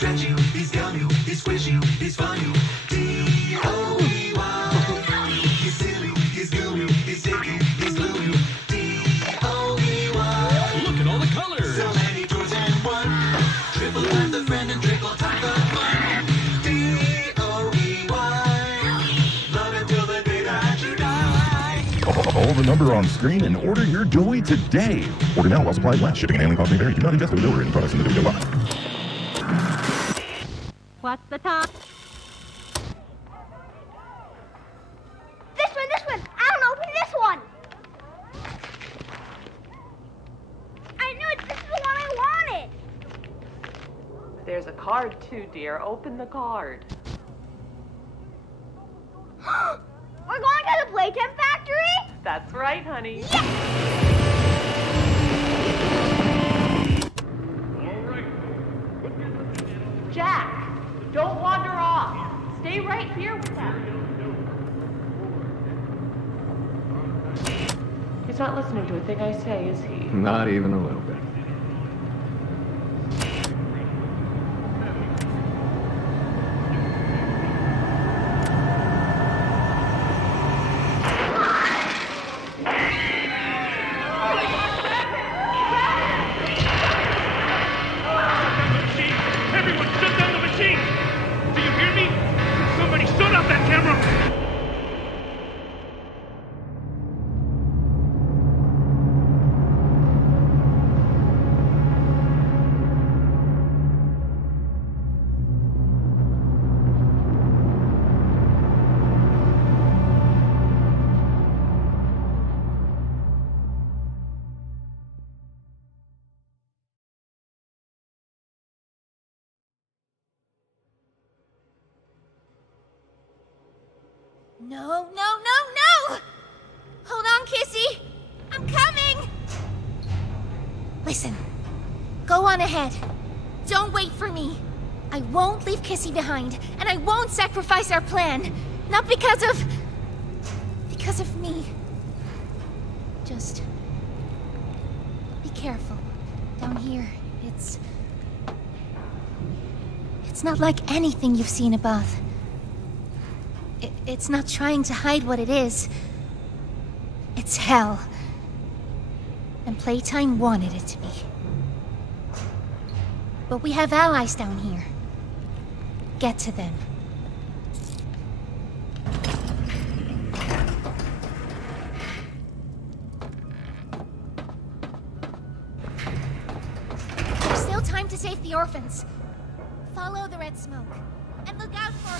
stretch you, he's gum you, he's squish you, he's fun you. D-O-E-Y. He's silly, he's glue you, he's sticky, he's glue you. D-O-E-Y. Look at all the colors. So many toys and one. Triple time the friend and triple time the fun. D-O-E-Y. Love it till the day that you die. Call the number on screen and order your toy today. Order now while supplies last. Shipping and handling costs may vary. Do not invest or deliver any products in the video box. What's the time? This one! I don't open this one! I knew it! This is the one I wanted! There's a card too, dear. Open the card. We're going to the playtime factory? That's right, honey. Yes! Jack, don't wander off. Stay right here with them. He's not listening to a thing I say, is he? Not even a little bit. Everyone, shut down the machine! Do you hear me? Somebody shut off that camera! No! Hold on, Kissy! I'm coming! Listen, go on ahead. Don't wait for me. I won't leave Kissy behind, and I won't sacrifice our plan. Not because of me. Just be careful. Down here, it's not like anything you've seen above. It's not trying to hide what it is. It's hell. And Playtime wanted it to be. But we have allies down here. Get to them. There's still time to save the orphans. Follow the red smoke. And look out for...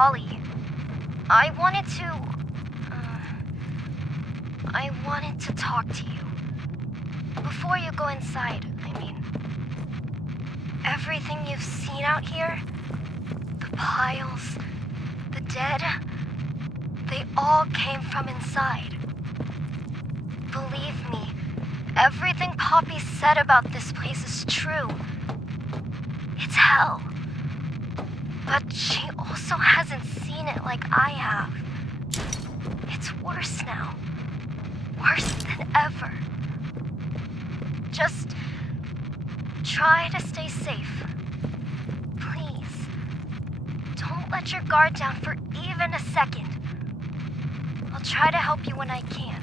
Ollie. I wanted to talk to you. Before you go inside, I mean. Everything you've seen out here, the piles, the dead, they all came from inside. Believe me, everything Poppy said about this place is true. It's hell. But she also hasn't seen it like I have. It's worse now. Worse than ever. Just try to stay safe. Please. Don't let your guard down for even a second. I'll try to help you when I can.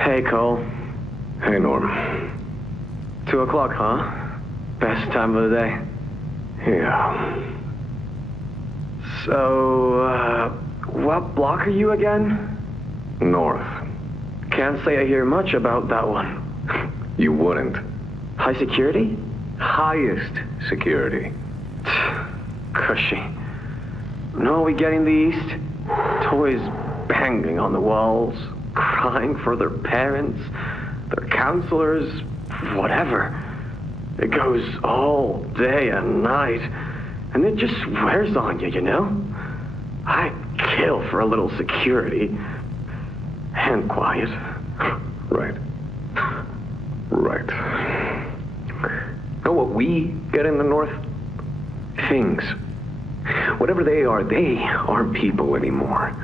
Hey, Cole. Hey, Norm. 2 o'clock, huh? Best time of the day. Yeah. So, what block are you again? North. Can't say I hear much about that one. You wouldn't. High security? Highest security. Cushy. No, we get in the east. Toys banging on the walls, crying for their parents, their counselors, whatever. It goes all day and night, and it just wears on you, you know? I'd kill for a little security. And quiet. Right. Right. Know what we get in the North? Things. Whatever they aren't people anymore.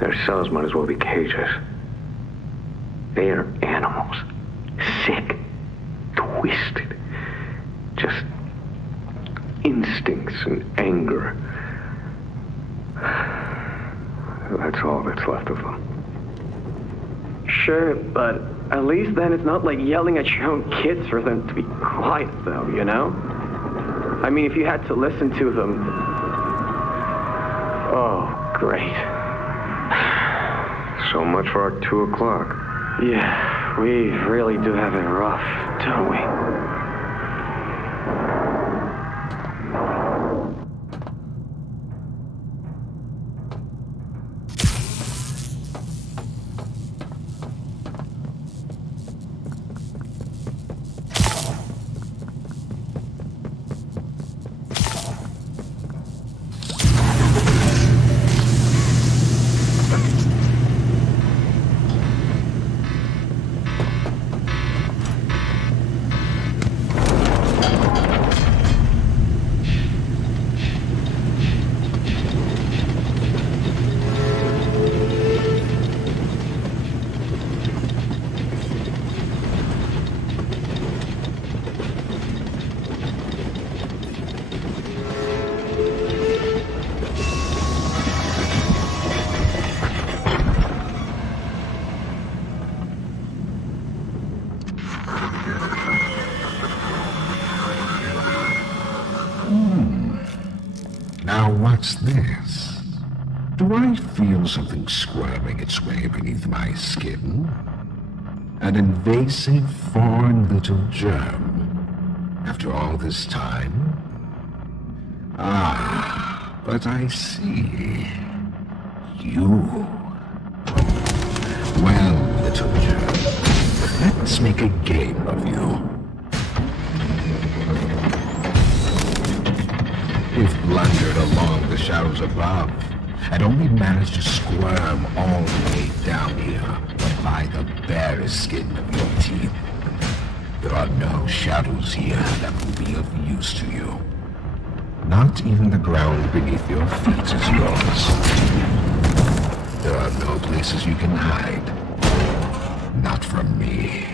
Their cells might as well be cages. They are animals. Sick. Twisted. Just instincts and anger. That's all that's left of them. Sure, but at least then it's not like yelling at your own kids for them to be quiet, though, you know? I mean, if you had to listen to them... Oh, great. So much for our 2 o'clock. Yeah, we really do have it rough, don't we? What's this? Do I feel something squirming its way beneath my skin? An invasive foreign little germ. After all this time? Ah, but I see. You. Well, little germ, let's make a game of you. We've blundered along the shadows above, and only managed to squirm all the way down here by the barest skin of your teeth. There are no shadows here that will be of use to you. Not even the ground beneath your feet is yours. There are no places you can hide. Not from me.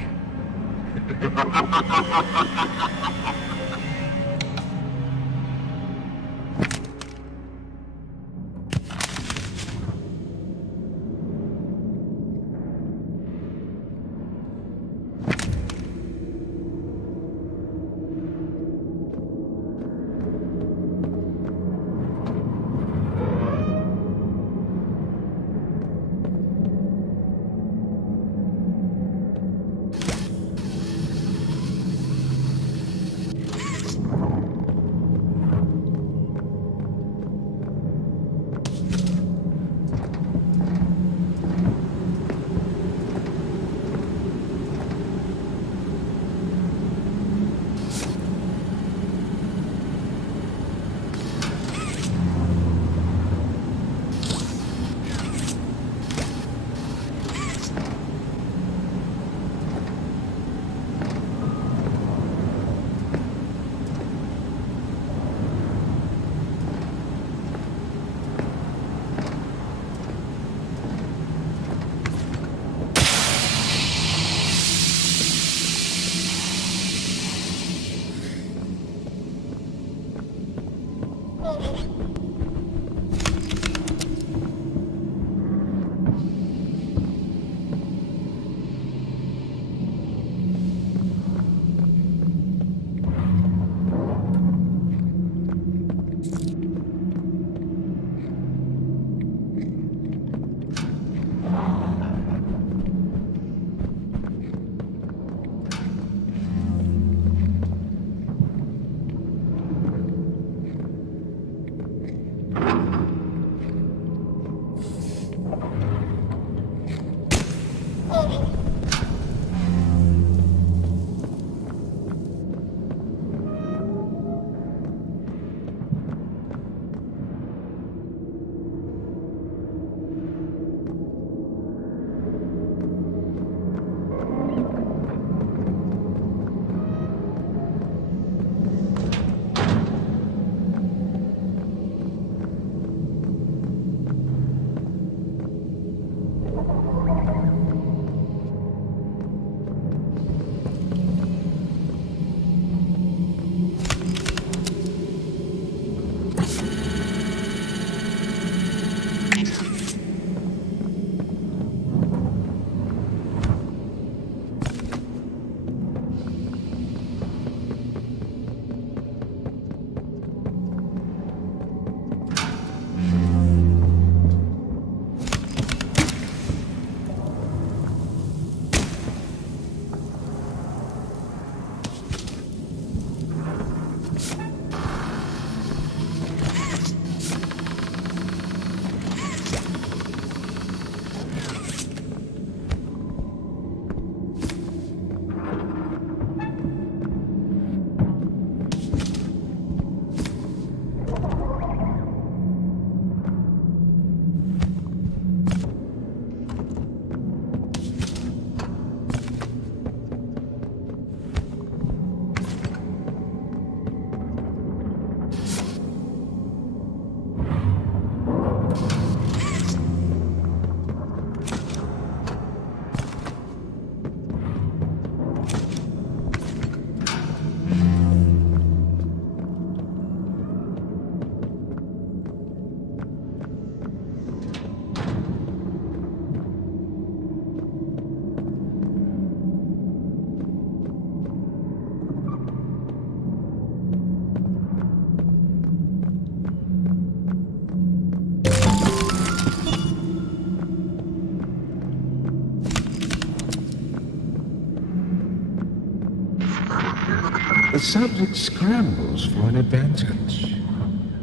The subject scrambles for an advantage.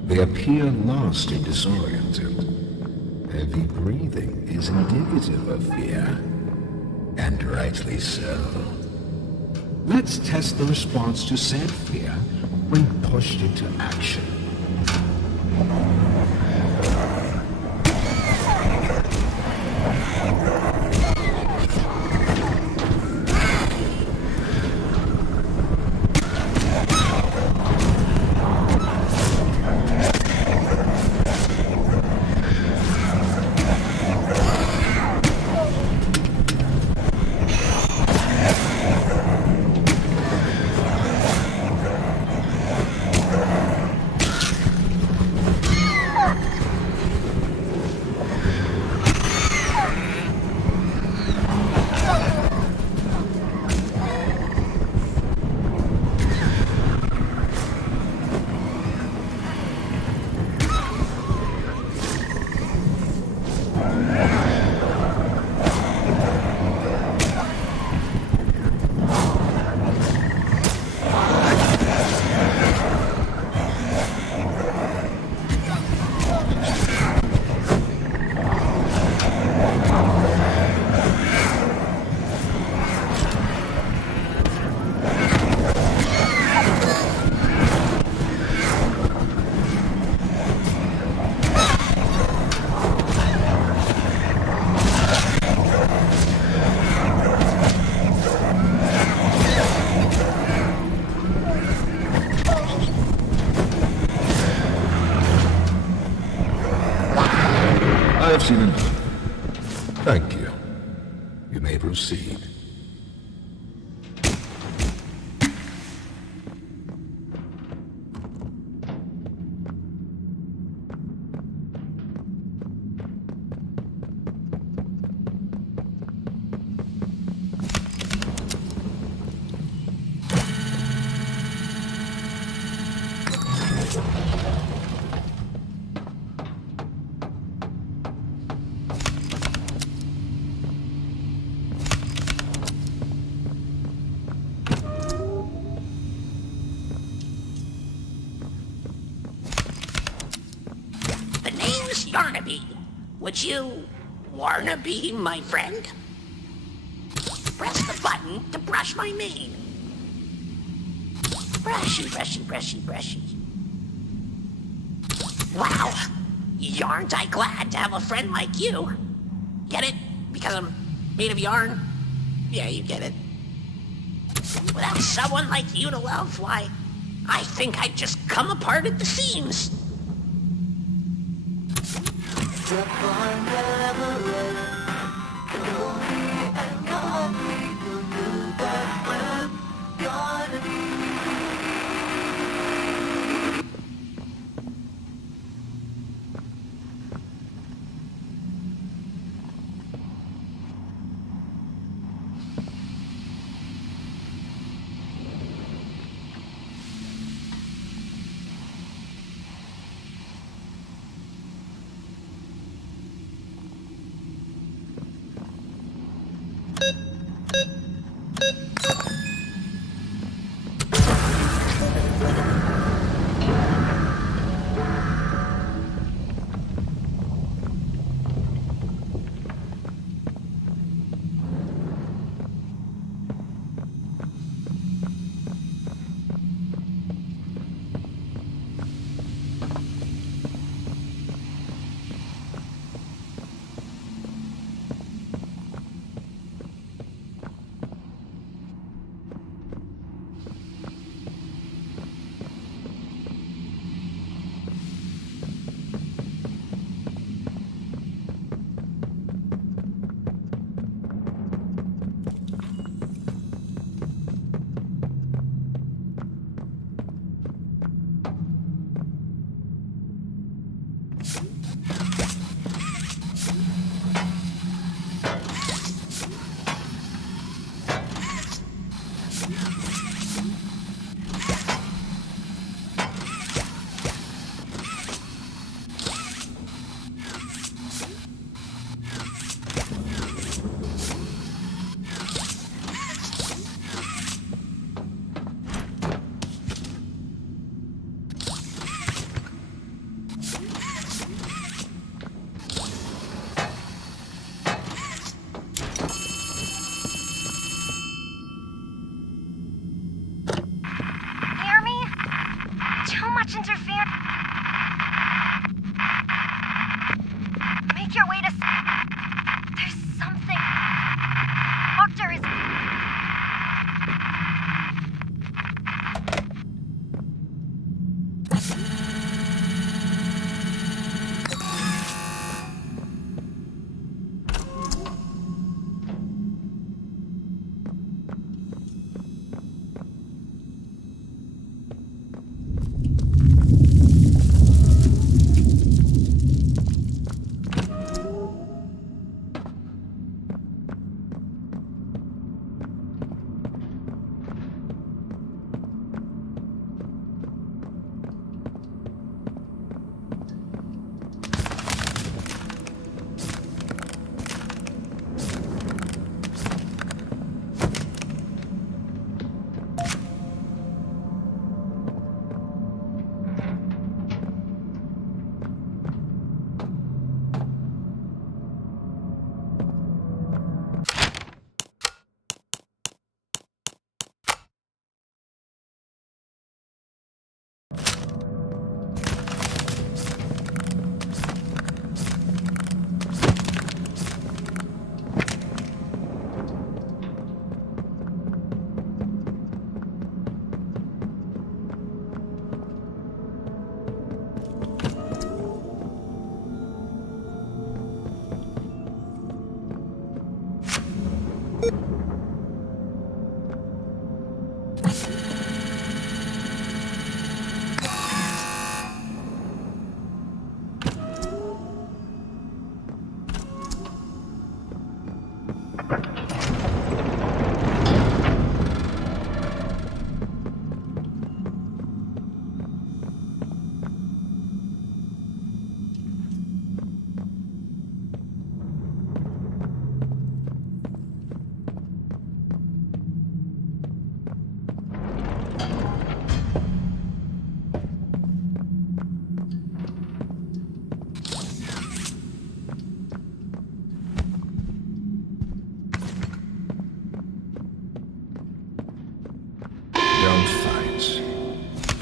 They appear lost and disoriented. Heavy breathing is indicative of fear, and rightly so. Let's test the response to said fear when pushed into action. I've seen enough. Thank you. You may proceed. The name's Yarnaby. Would you wanna be my friend? Press the button to brush my mane. Brushy, brushy, brushy, brushy. Wow, yarn't I glad to have a friend like you. Get it? Because I'm made of yarn? Yeah, you get it. Without someone like you to love, why, I think I'd just come apart at the seams.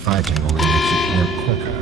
fighting only makes it work quicker.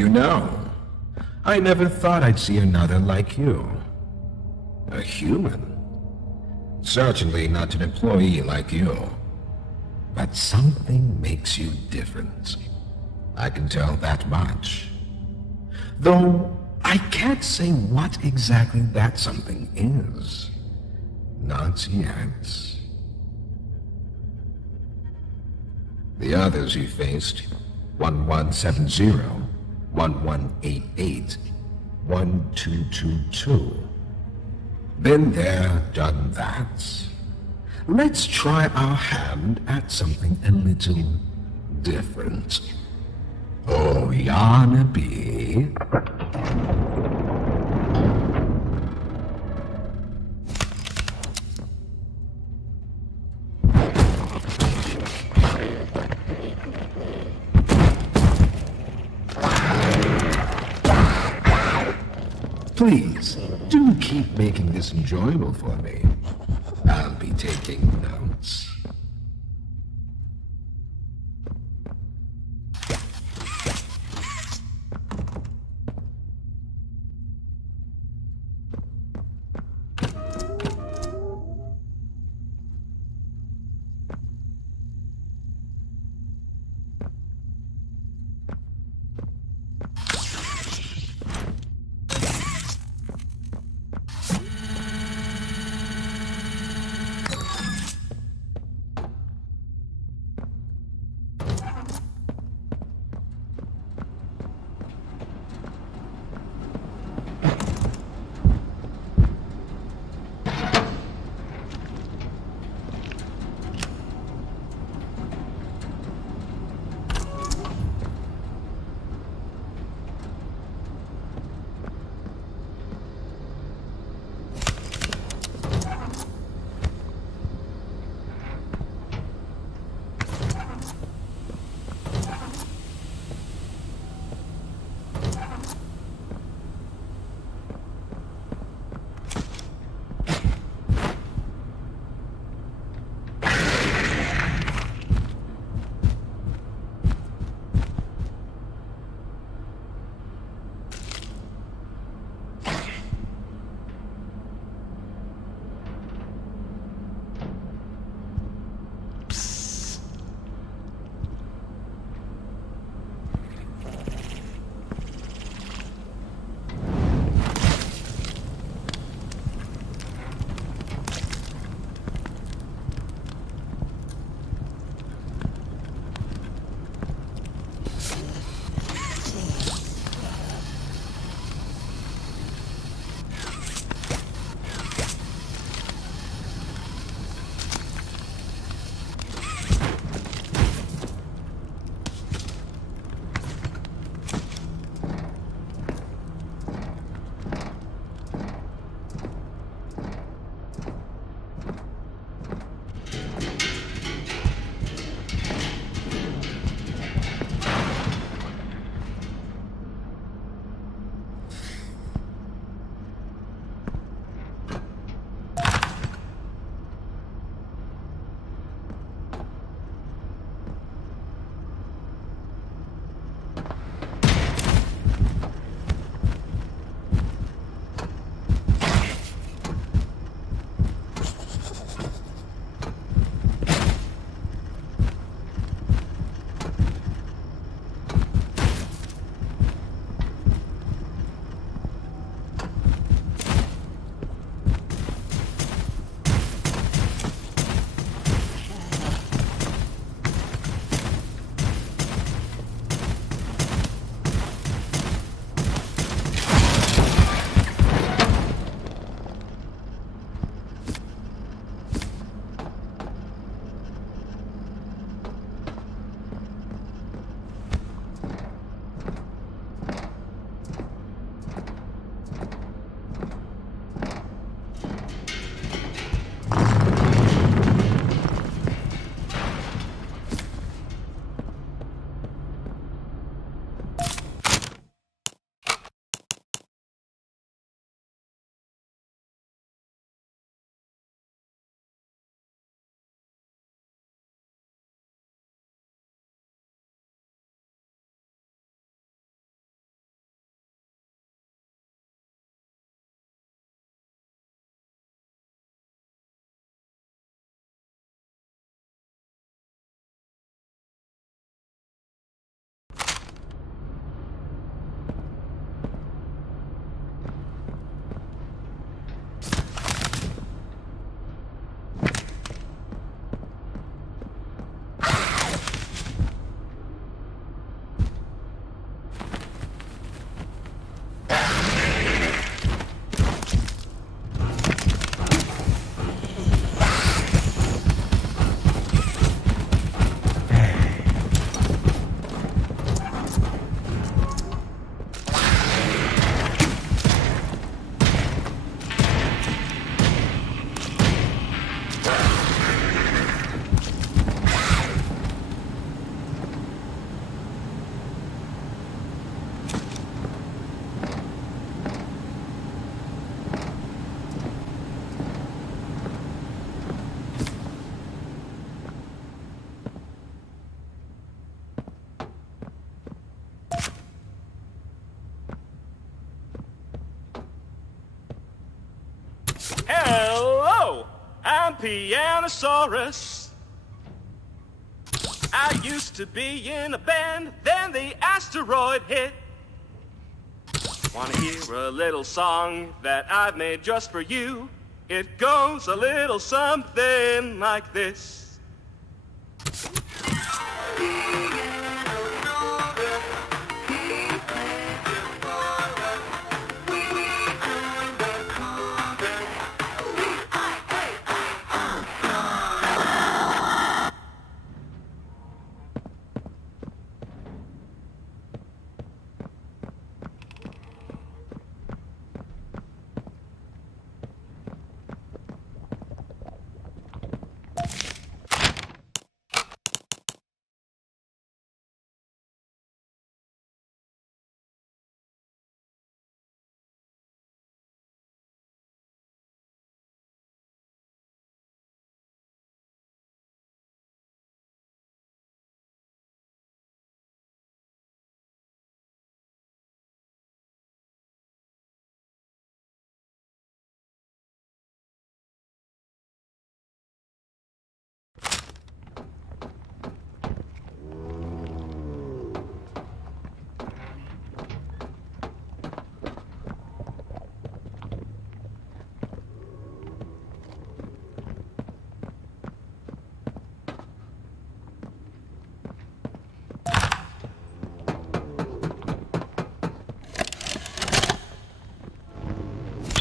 You know, I never thought I'd see another like you. A human. Certainly not an employee like you. But something makes you different. I can tell that much. Though I can't say what exactly that something is. Not yet. The others you faced, 1170, 1188, 1222. Been there, done that. Let's try our hand at something a little different. Oh, Yarnaby. Please, do keep making this enjoyable for me. I'll be taking notes. Pianosaurus. I used to be in a band, then the asteroid hit. Wanna hear a little song that I've made just for you? It goes a little something like this.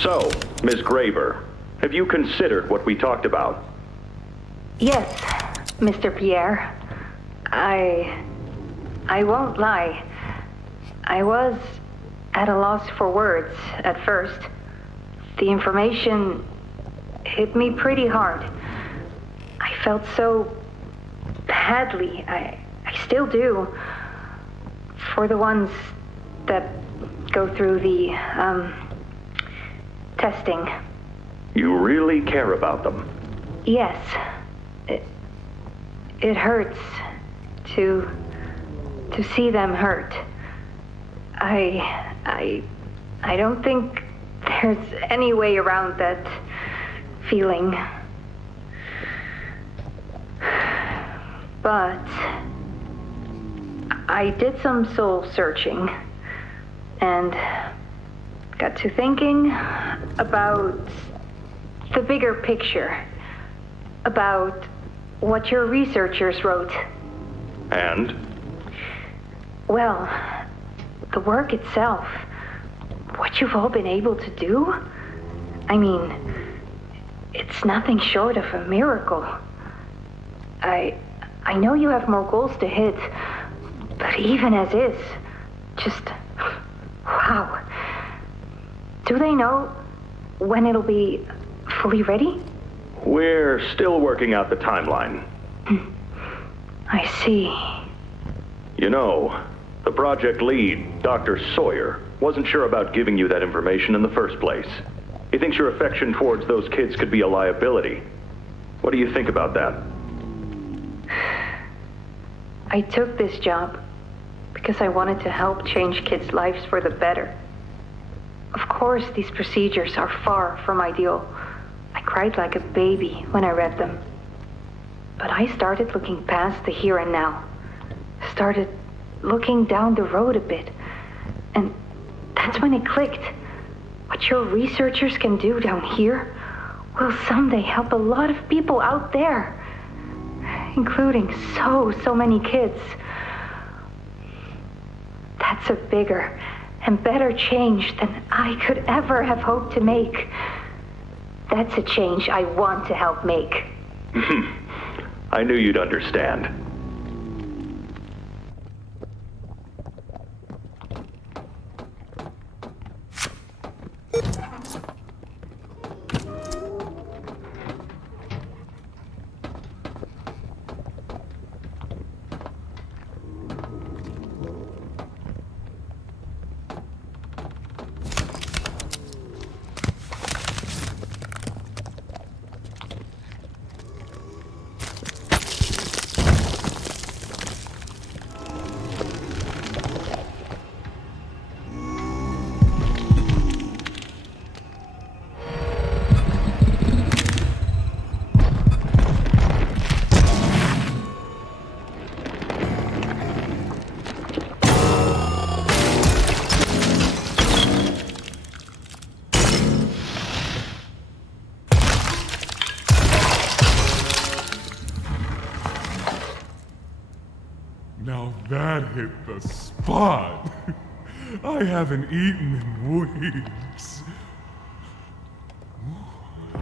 So, Ms. Graver, have you considered what we talked about? Yes, Mr. Pierre. I won't lie. I was at a loss for words at first. The information hit me pretty hard. I felt so badly. I still do. For the ones that go through the, testing. You really care about them? Yes. It hurts to see them hurt. I don't think there's any way around that feeling. But I did some soul searching and got to thinking about the bigger picture, about what your researchers wrote. And? Well, the work itself, what you've all been able to do, I mean, it's nothing short of a miracle. I know you have more goals to hit, but even as is, just, wow. Do they know when it'll be fully ready? We're still working out the timeline. I see. You know, the project lead, Dr. Sawyer, wasn't sure about giving you that information in the first place. He thinks your affection towards those kids could be a liability. What do you think about that? I took this job because I wanted to help change kids' lives for the better. Of course, these procedures are far from ideal. I cried like a baby when I read them. But I started looking past the here and now. Started looking down the road a bit. And that's when it clicked. What your researchers can do down here will someday help a lot of people out there. Including so many kids. That's a bigger and better change than I could ever have hoped to make. That's a change I want to help make. I knew you'd understand. hit the spot. I haven't eaten in weeks.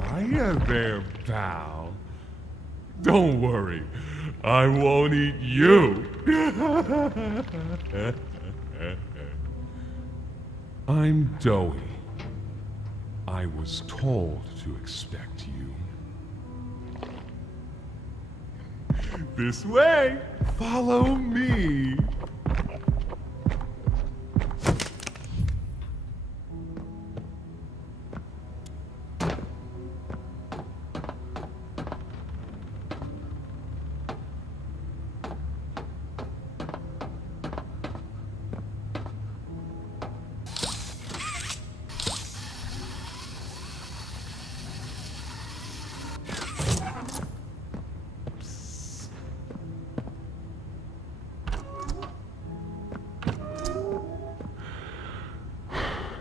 Hiya there, pal. Don't worry, I won't eat you. I'm Doughy. I was told to expect you. This way! Follow me!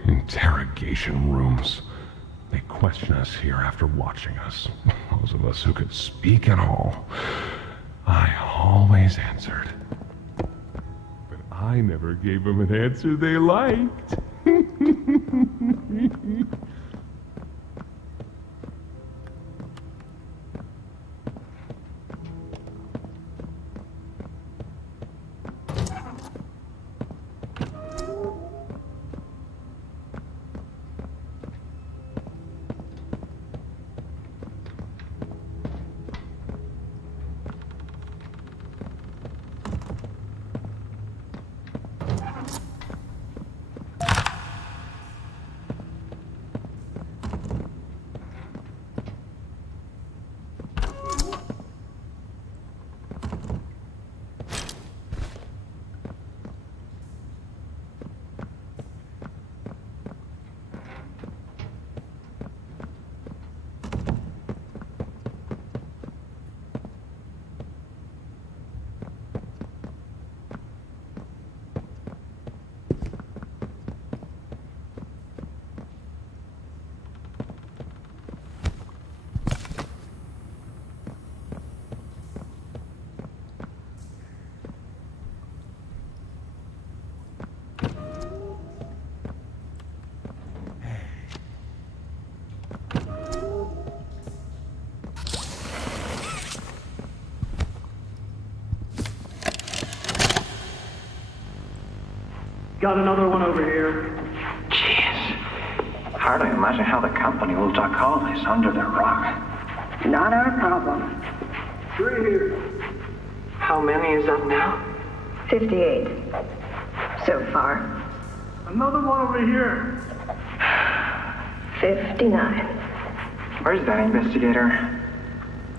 Interrogation rooms. They question us here after watching us. Those of us who could speak at all. I always answered. But I never gave them an answer they liked. Got another one over here. Jeez. Hard to imagine how the company will duck all this under the rock. Not our problem. 3 here. How many is that now? 58. So far. Another one over here. 59. Where's that investigator?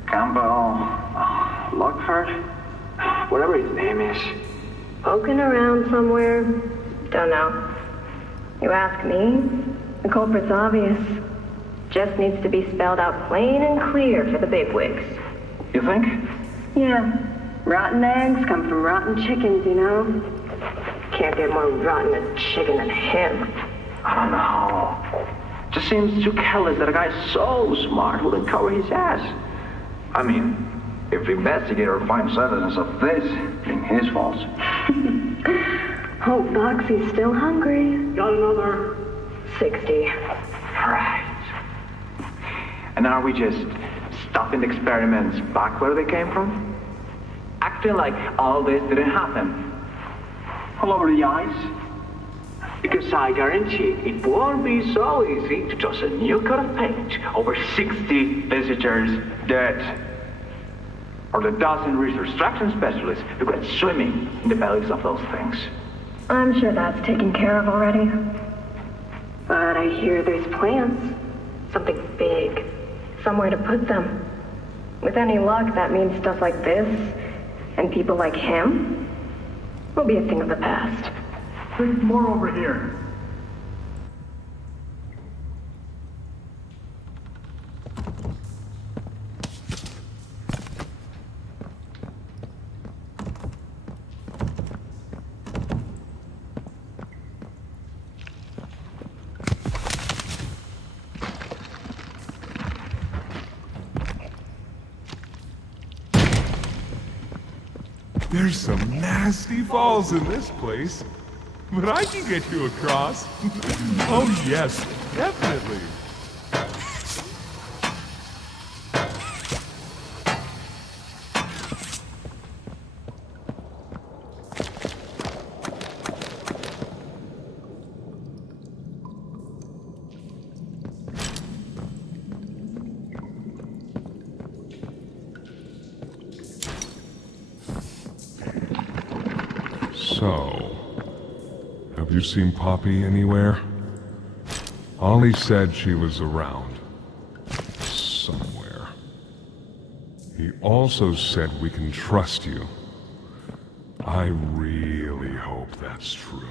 Campbell... Lockhart? Whatever his name is. Poking around somewhere? Don't know. You ask me? The culprit's obvious. Just needs to be spelled out plain and clear for the bigwigs. You think? Yeah. Rotten eggs come from rotten chickens, you know? Can't get more rotten a chicken than him. I don't know. Just seems too careless that a guy so smart wouldn't cover his ass. I mean, if the investigator finds evidence of this, it's his fault. Hope Boxy's still hungry. Got another. 60. Right. And are we just stopping the experiments back where they came from? Acting like all this didn't happen. All over the ice. Because I guarantee it won't be so easy to toss a new coat of paint over 60 visitors dead. Or the dozen research extraction specialists who went swimming in the bellies of those things. I'm sure that's taken care of already. But I hear there's plans. Something big. Somewhere to put them. With any luck, that means stuff like this, and people like him, will be a thing of the past. Think more over here. There There's some nasty falls in this place. But I can get you across. Oh yes, definitely. So, have you seen Poppy anywhere? Ollie said she was around. Somewhere. He also said we can trust you. I really hope that's true.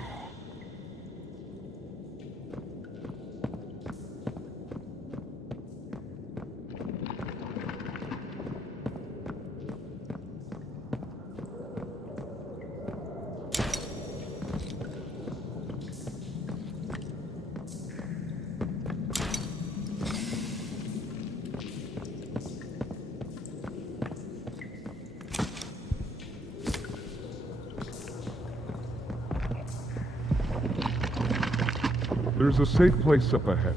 There's a safe place up ahead.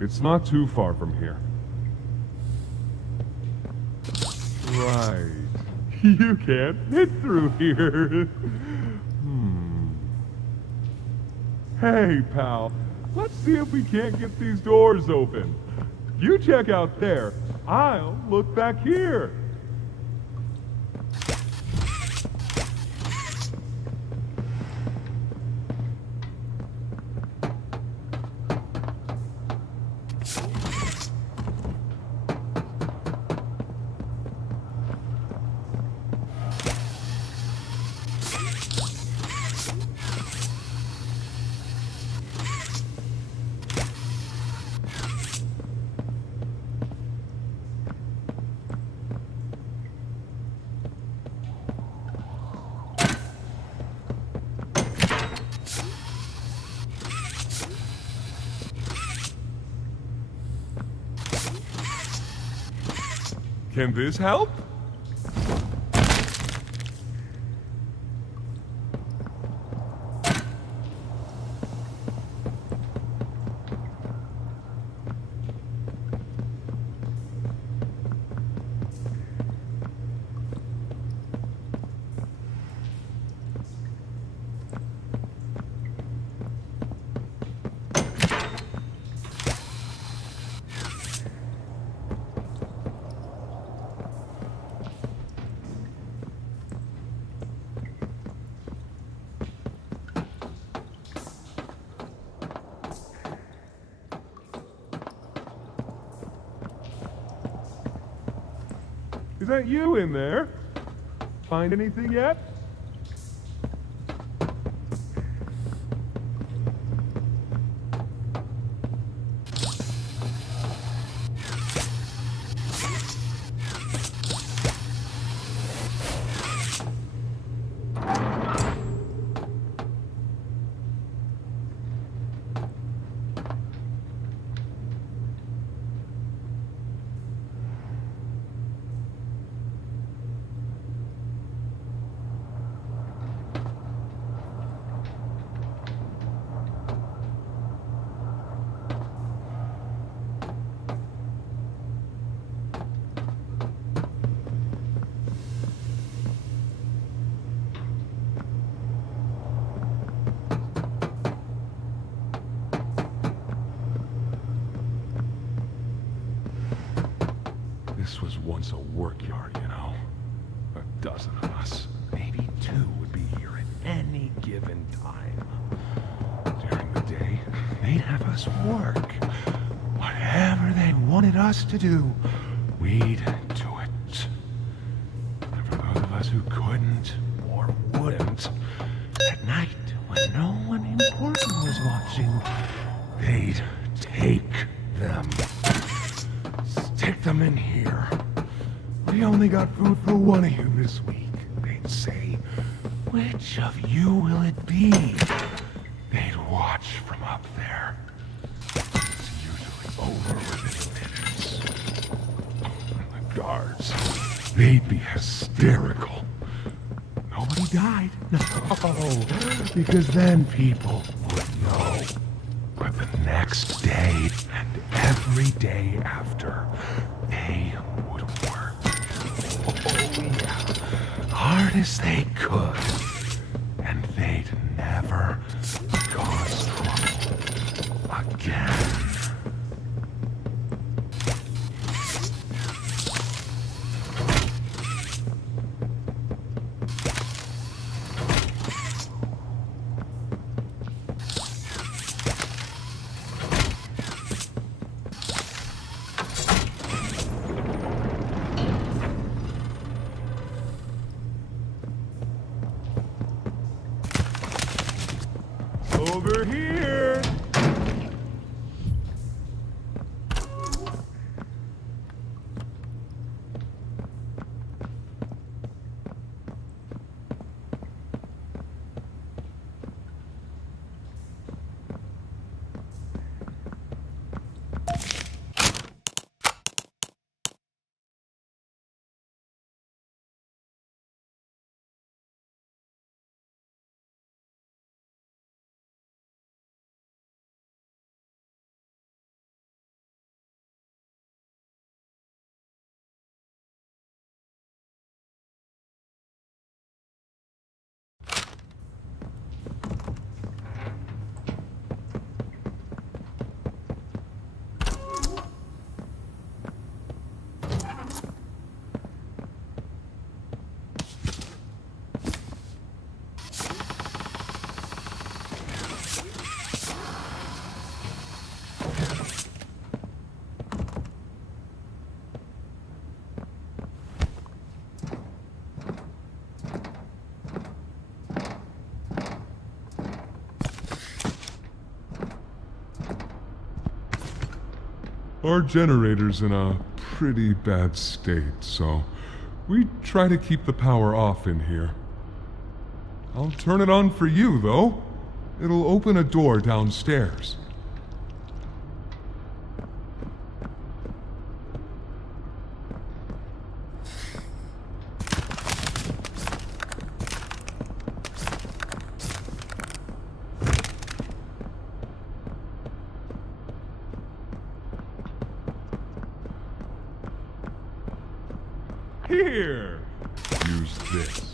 It's not too far from here. Right. You can't fit through here. Hey, pal. Let's see if we can't get these doors open. You check out there. I'll look back here. Can this help? Is that you in there? Find anything yet? This was once a work yard, you know. A dozen of us, maybe two, would be here at any given time. During the day, they'd have us work. Whatever they wanted us to do, we'd do it. And for those of us who couldn't or wouldn't, at night, when no one important was watching, they'd take them. Stick them in here. We only got food for one of you this week. They'd say, which of you will it be? They'd watch from up there. It's usually over within minutes. The guards, they'd be hysterical. he died. No, because then people would know. But the next day and every day after, they would work. Oh yeah, hard as they could. And they'd never cause trouble again. Over here! Our generator's in a pretty bad state, so we try to keep the power off in here. I'll turn it on for you, though. It'll open a door downstairs. Here! Use this.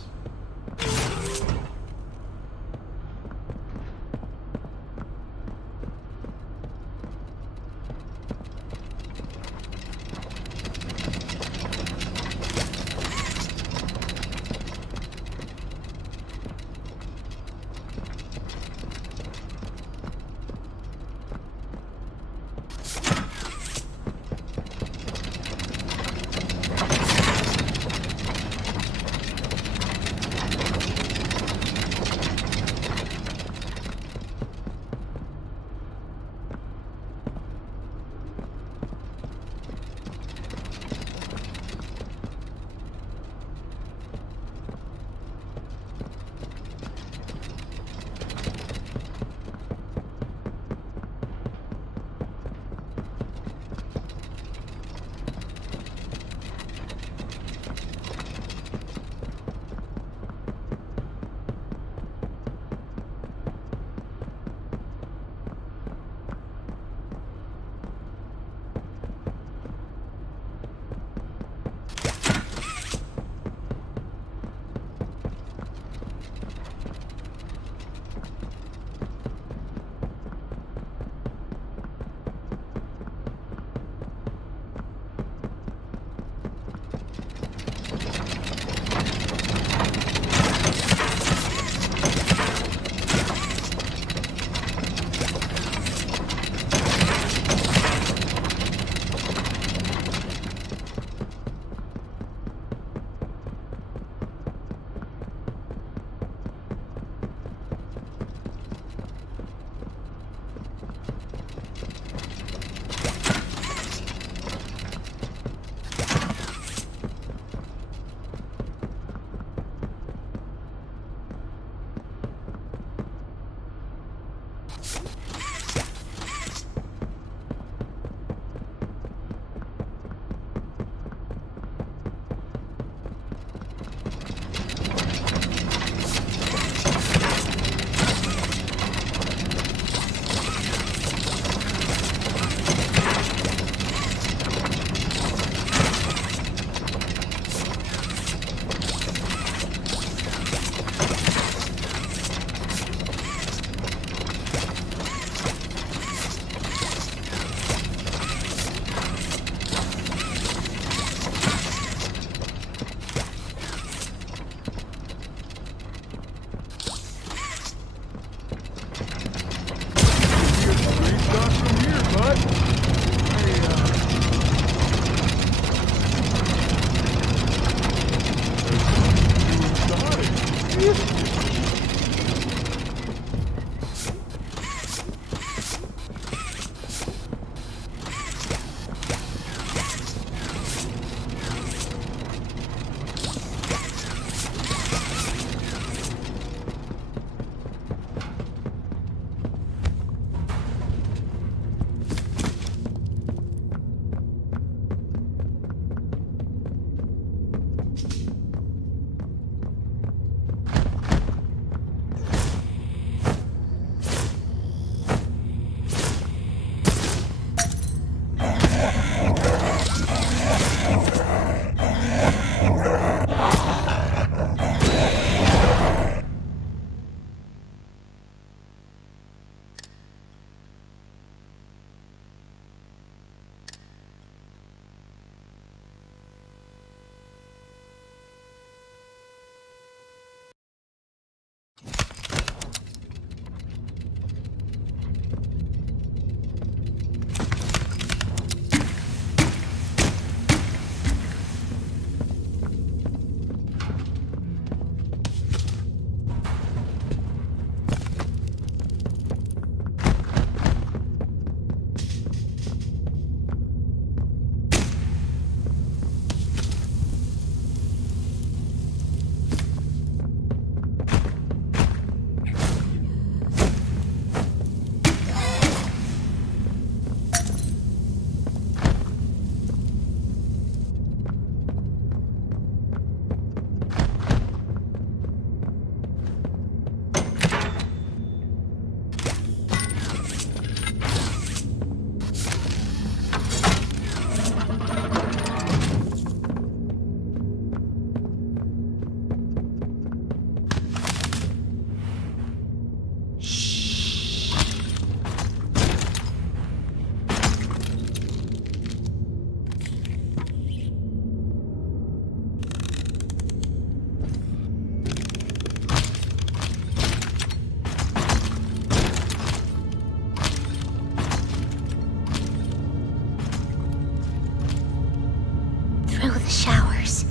the showers.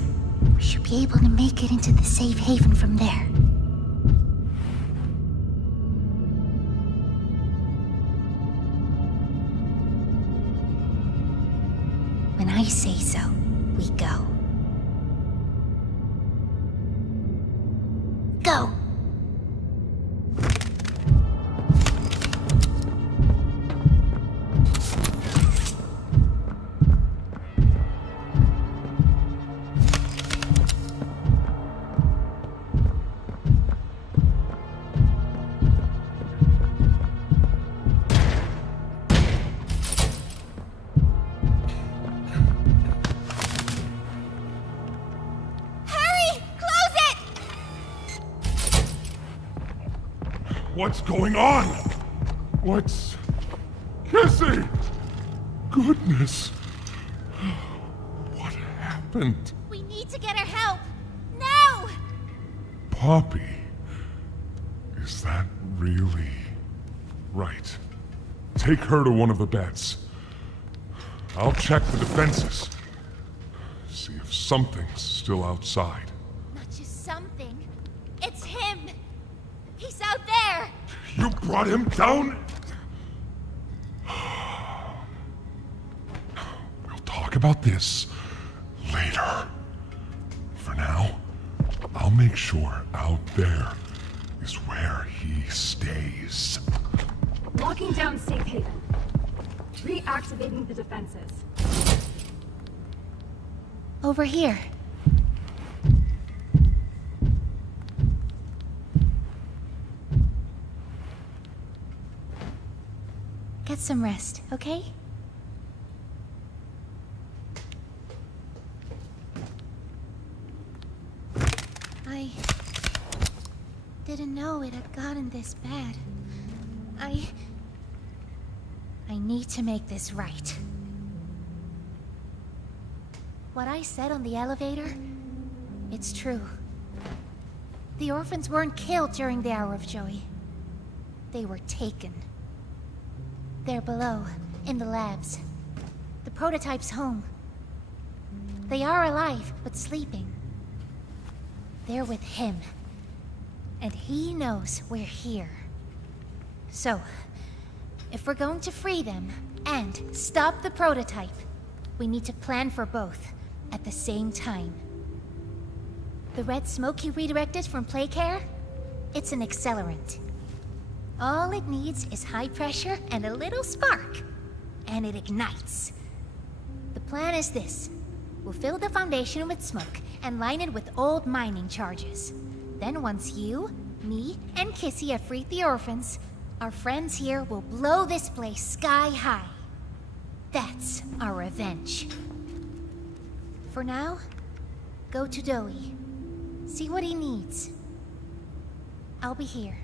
We should be able to make it into the safe haven from there. When I say so, we go. Go! What's going on? What's... Kissy! Goodness. What happened? We need to get her help. Now! Poppy. Is that really... Right. Take her to one of the beds. I'll check the defenses. See if something's still outside. Not just something. It's him! He's out there! You brought him down? We'll talk about this later. For now, I'll make sure out there is where he stays. Locking down safe haven. Reactivating the defenses. Over here. Get some rest, okay? I didn't know it had gotten this bad. I need to make this right. What I said on the elevator, it's true. The orphans weren't killed during the Hour of Joy. They were taken. They're below, in the labs. The prototype's home. They are alive, but sleeping. They're with him. And he knows we're here. So, if we're going to free them, and stop the prototype, we need to plan for both, at the same time. The red smoke you redirected from Playcare? It's an accelerant. All it needs is high pressure and a little spark, and it ignites. The plan is this. We'll fill the foundation with smoke and line it with old mining charges. Then once you, me, and Kissy have freed the orphans, our friends here will blow this place sky high. That's our revenge. For now, go to Doey. See what he needs. I'll be here.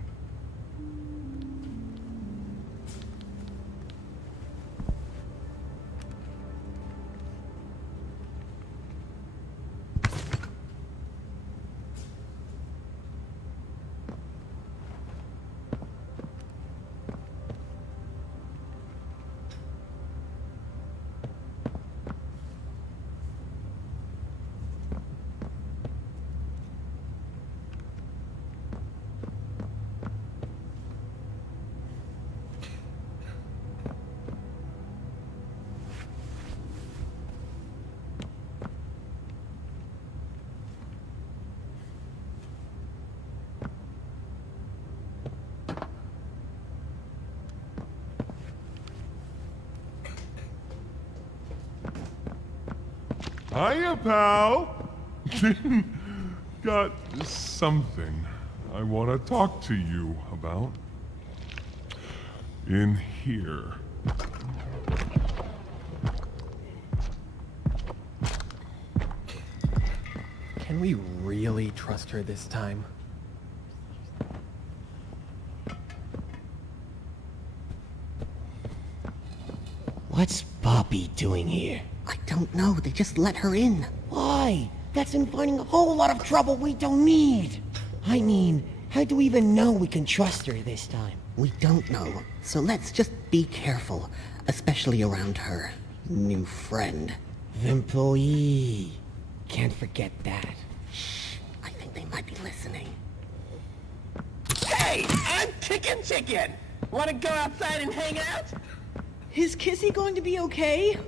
Hiya, pal! Got something I want to talk to you about. In here. Can we really trust her this time? What's Poppy doing here? I don't know. They just let her in. Why? That's inviting a whole lot of trouble we don't need. I mean, how do we even know we can trust her this time? We don't know. So let's just be careful, especially around her new friend. The employee. can't forget that. I think they might be listening. Hey, I'm Chicken Chicken. Want to go outside and hang out? Is Kissy going to be okay?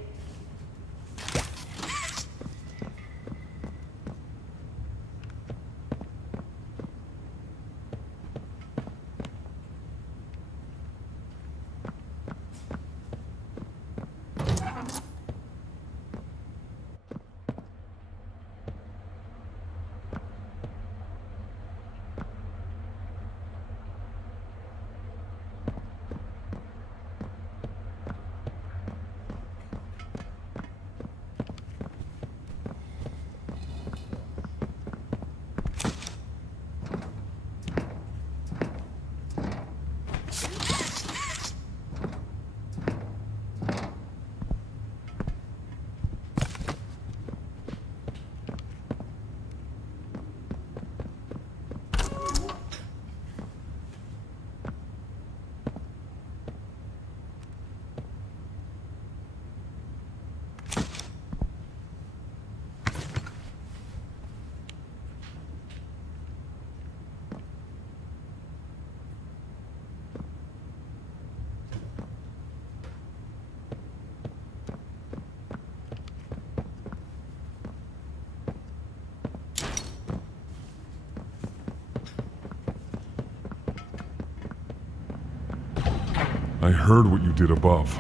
I heard what you did above.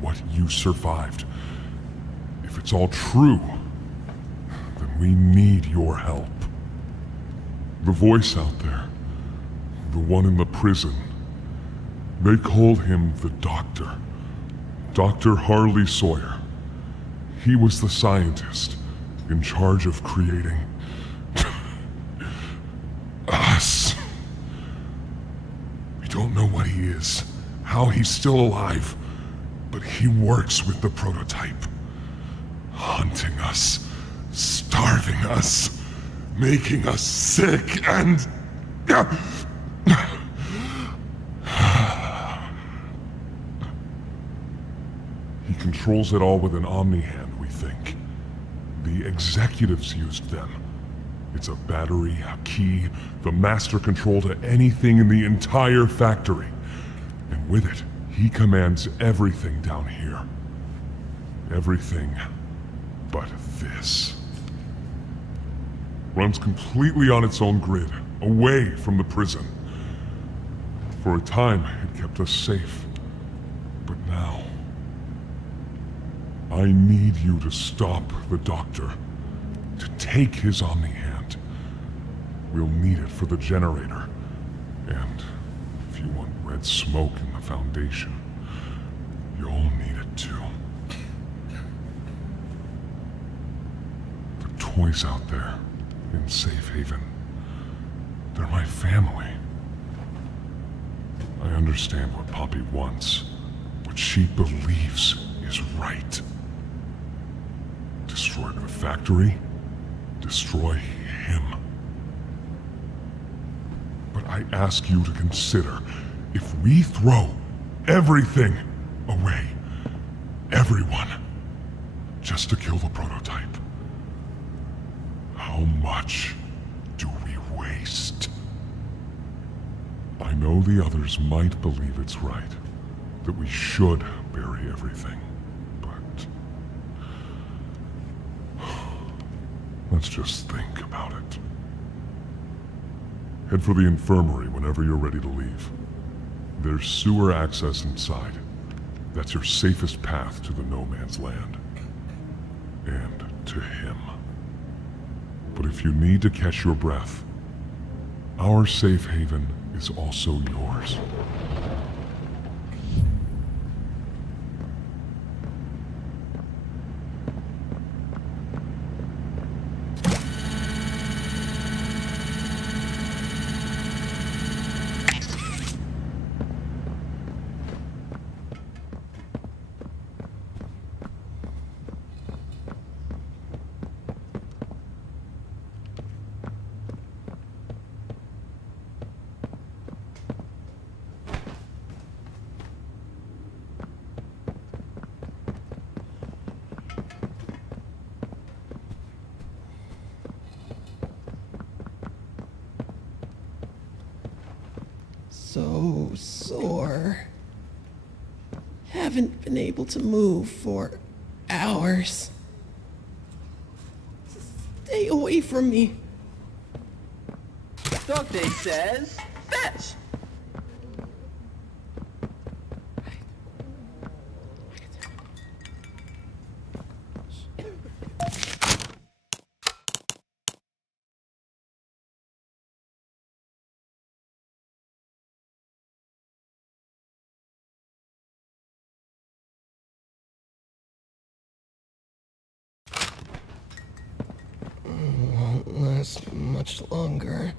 What you survived. If it's all true, then we need your help. The voice out there, the one in the prison, they called him the Doctor. Dr. Harley Sawyer. He was the scientist in charge of creating us. We don't know what he is, how he's still alive, but he works with the prototype. Hunting us, starving us, making us sick, and... He controls it all with an Omni-Hand, we think. The executives used them. It's a battery, a key, the master control to anything in the entire factory. And with it, he commands everything down here. Everything but this. Runs completely on its own grid, away from the prison. For a time, it kept us safe. But now... I need you to stop the Doctor. To take his Omni-Hand. We'll need it for the generator. And if you want red smoke in the Foundation, you'll need it too. The toys out there, in Safe Haven, they're my family. I understand what Poppy wants, what she believes is right. Destroy the factory, destroy him. But I ask you to consider, if we throw everything away, everyone, just to kill the prototype, how much do we waste? I know the others might believe it's right, that we should bury everything, but... let's just think about it. Head for the infirmary whenever you're ready to leave. There's sewer access inside. That's your safest path to the No Man's Land. And to him. But if you need to catch your breath, our safe haven is also yours. so sore. Haven't been able to move for hours. Stay away from me. Doctor says, fetch! Won't last much longer.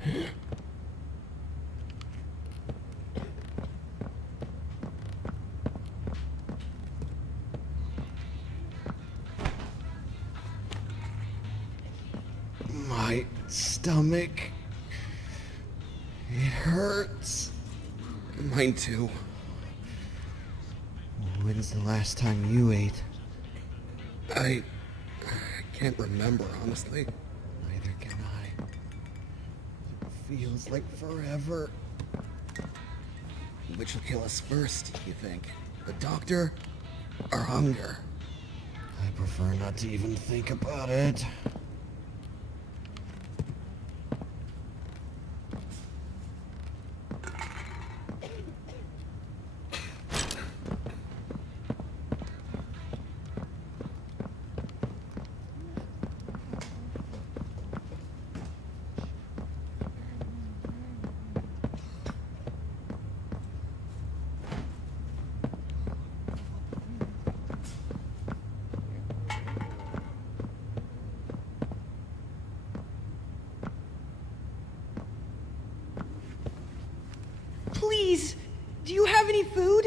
My stomach. It hurts. Mine too. When's the last time you ate? I can't remember, honestly. Neither can I. It feels like forever. Which will kill us first, you think? The doctor or hunger? I prefer not to even think about it. Please, do you have any food?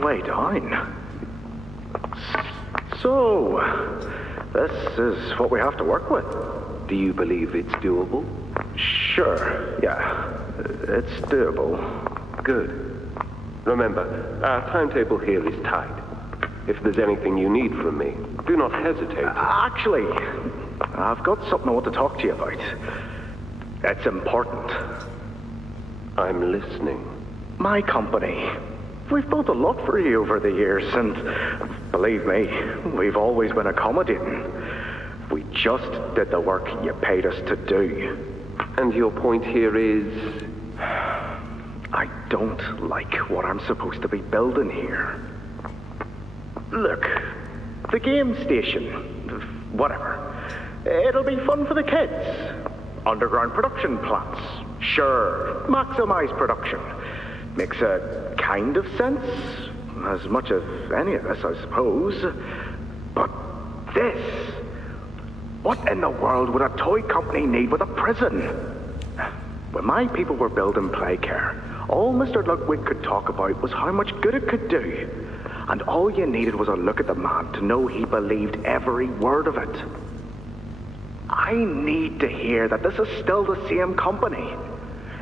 Way down. So, this is what we have to work with. Do you believe it's doable? Sure, yeah. It's doable. Good. Remember, our timetable here is tight. If there's anything you need from me, do not hesitate. Actually, I've got something I want to talk to you about. It's important. I'm listening. My company. We've built a lot for you over the years, and believe me, we've always been accommodating. We just did the work you paid us to do. And your point here is? I don't like what I'm supposed to be building here. Look, the game station, whatever, it'll be fun for the kids. Underground production plants, sure, maximize production. Makes a kind of sense, as much as any of this, I suppose. But this, what in the world would a toy company need with a prison? When my people were building Playcare, all Mr. Ludwig could talk about was how much good it could do. And all you needed was a look at the man to know he believed every word of it. I need to hear that this is still the same company.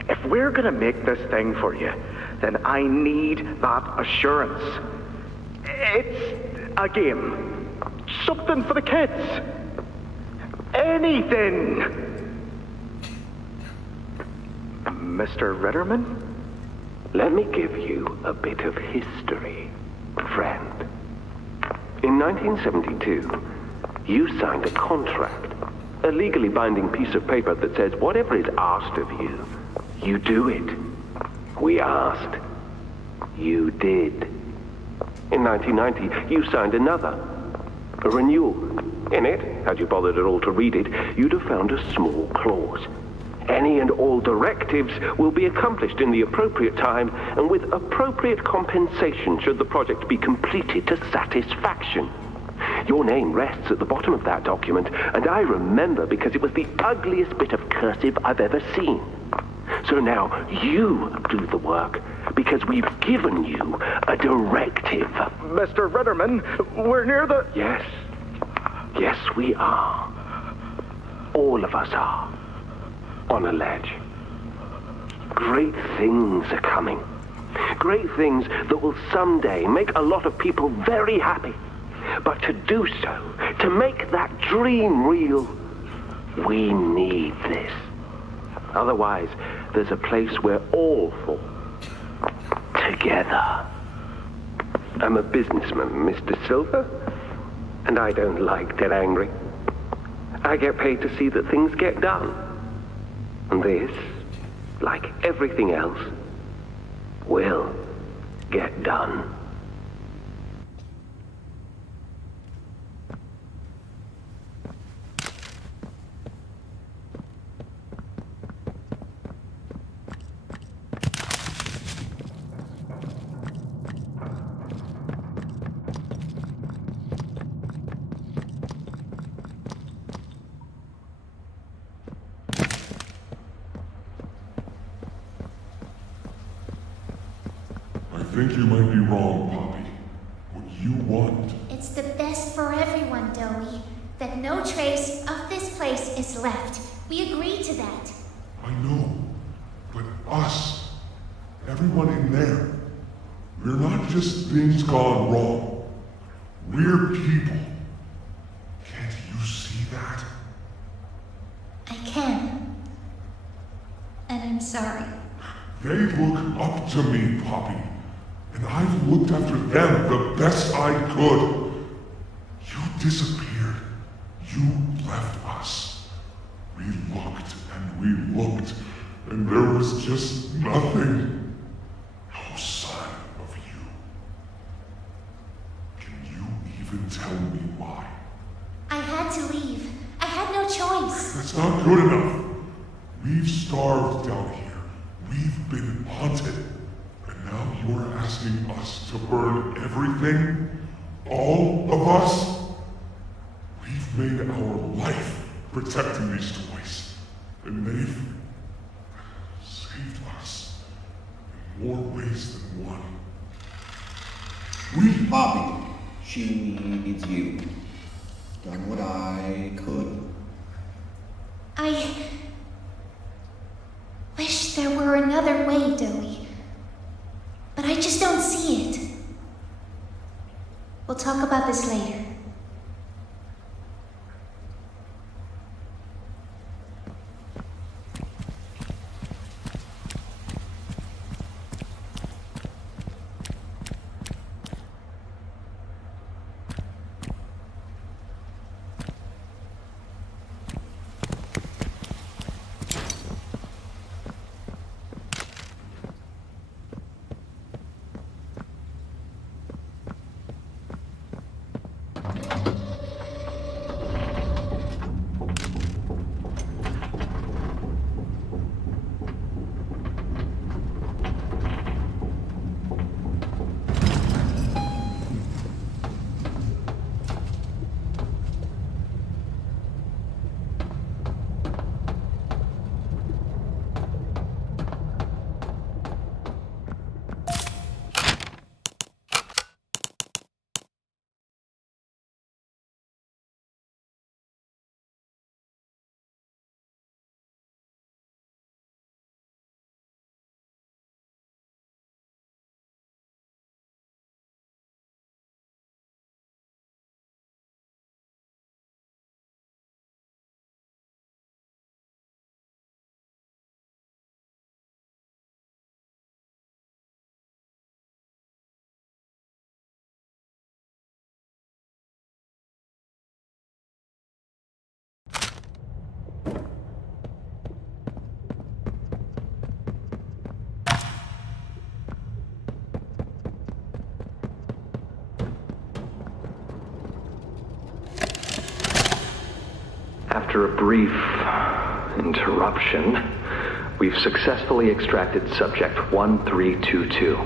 If we're gonna make this thing for you, then I need that assurance. It's a game. Something for the kids. Anything. Mr. Ritterman? Let me give you a bit of history, friend. In 1972, you signed a contract, a legally binding piece of paper that says whatever is asked of you, you do it. We asked. You did. In 1990, you signed another, a renewal. In it, had you bothered at all to read it, you'd have found a small clause. Any and all directives will be accomplished in the appropriate time and with appropriate compensation should the project be completed to satisfaction. Your name rests at the bottom of that document, and I remember because it was the ugliest bit of cursive I've ever seen. So now you do the work, because we've given you a directive. Mr. Ritterman, we're near the... Yes. Yes, we are. All of us are. On a ledge. Great things are coming. Great things that will someday make a lot of people very happy. But to do so, to make that dream real, we need this. Otherwise, there's a place we're all for. Together. I'm a businessman, Mr. Silver, and I don't like dead angry. I get paid to see that things get done. And this, like everything else, will get done. I think you might be wrong, Poppy. What you want... It's the best for everyone, Dowie. That no trace of this place is left. We agreed to that. I know. But us, everyone in there, we're not just things gone wrong. We're people. Can't you see that? I can. And I'm sorry. They look up to me, Poppy. And I've looked after them the best I could. You disappeared. You left us. We looked and we looked, and there was just nothing. No sign of you. Can you even tell me why? I had to leave. I had no choice. That's not good enough. We've starved down here. We've been haunted. And now you're asking us to burn everything? All of us? We've made our life protecting these toys. And they've saved us in more ways than one. We, Poppy, she needs you. Done what I could. I wish there were another way, Dowie. But I just don't see it. We'll talk about this later. After a brief interruption, we've successfully extracted subject 1322,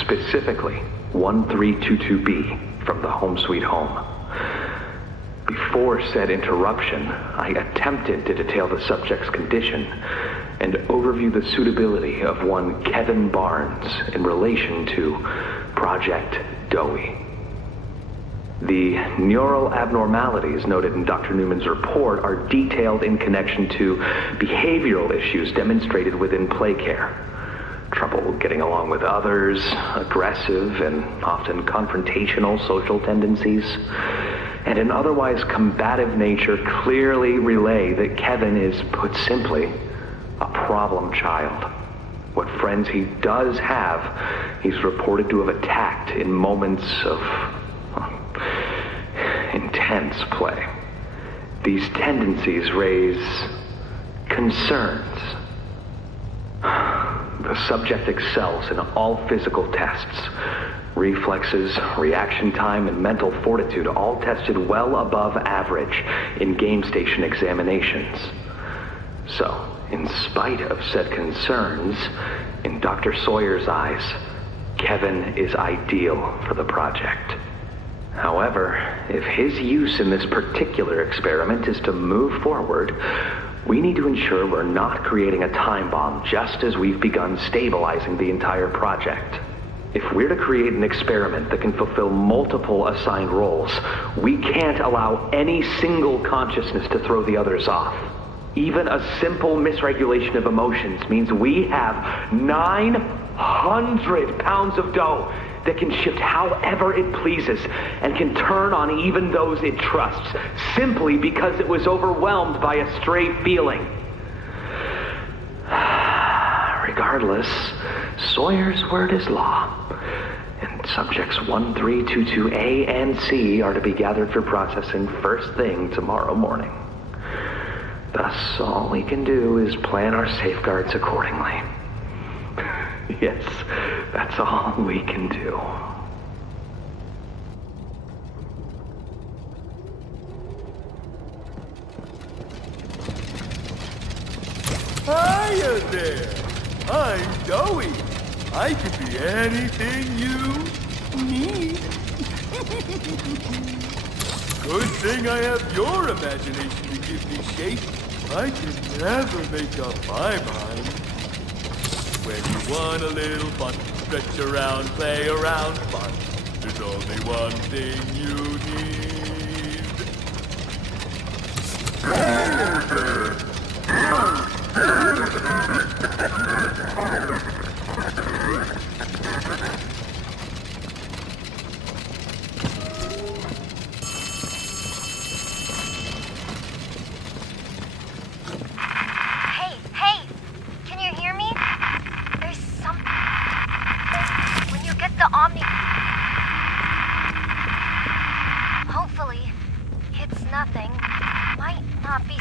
specifically 1322B from the Home Sweet Home. Before said interruption, I attempted to detail the subject's condition and overview the suitability of one Kevin Barnes in relation to Project Dowie. The neural abnormalities noted in Dr. Newman's report are detailed in connection to behavioral issues demonstrated within play care. Trouble getting along with others, aggressive and often confrontational social tendencies, and an otherwise combative nature clearly relay that Kevin is, put simply, a problem child. What friends he does have, he's reported to have attacked in moments of intense play. These tendencies raise concerns. The subject excels in all physical tests. Reflexes, reaction time, and mental fortitude all tested well above average in game station examinations. So, in spite of said concerns, in Dr. Sawyer's eyes, Kevin is ideal for the project. However, if his use in this particular experiment is to move forward, we need to ensure we're not creating a time bomb just as we've begun stabilizing the entire project. If we're to create an experiment that can fulfill multiple assigned roles, we can't allow any single consciousness to throw the others off. Even a simple misregulation of emotions means we have 900 pounds of dough that can shift however it pleases and can turn on even those it trusts, simply because it was overwhelmed by a stray feeling. Regardless, Sawyer's word is law, and subjects 1322A and C are to be gathered for processing first thing tomorrow morning. Thus, all we can do is plan our safeguards accordingly. Yes, that's all we can do. Hiya there! I'm Dowie. I can be anything you need. Good thing I have your imagination to give me shape. I can never make up my mind. When you want a little fun, stretch around, play around, fun. There's only one thing you Hey, can you hear me? There's something. When you get the Omni... Hopefully, it's nothing. Might not be...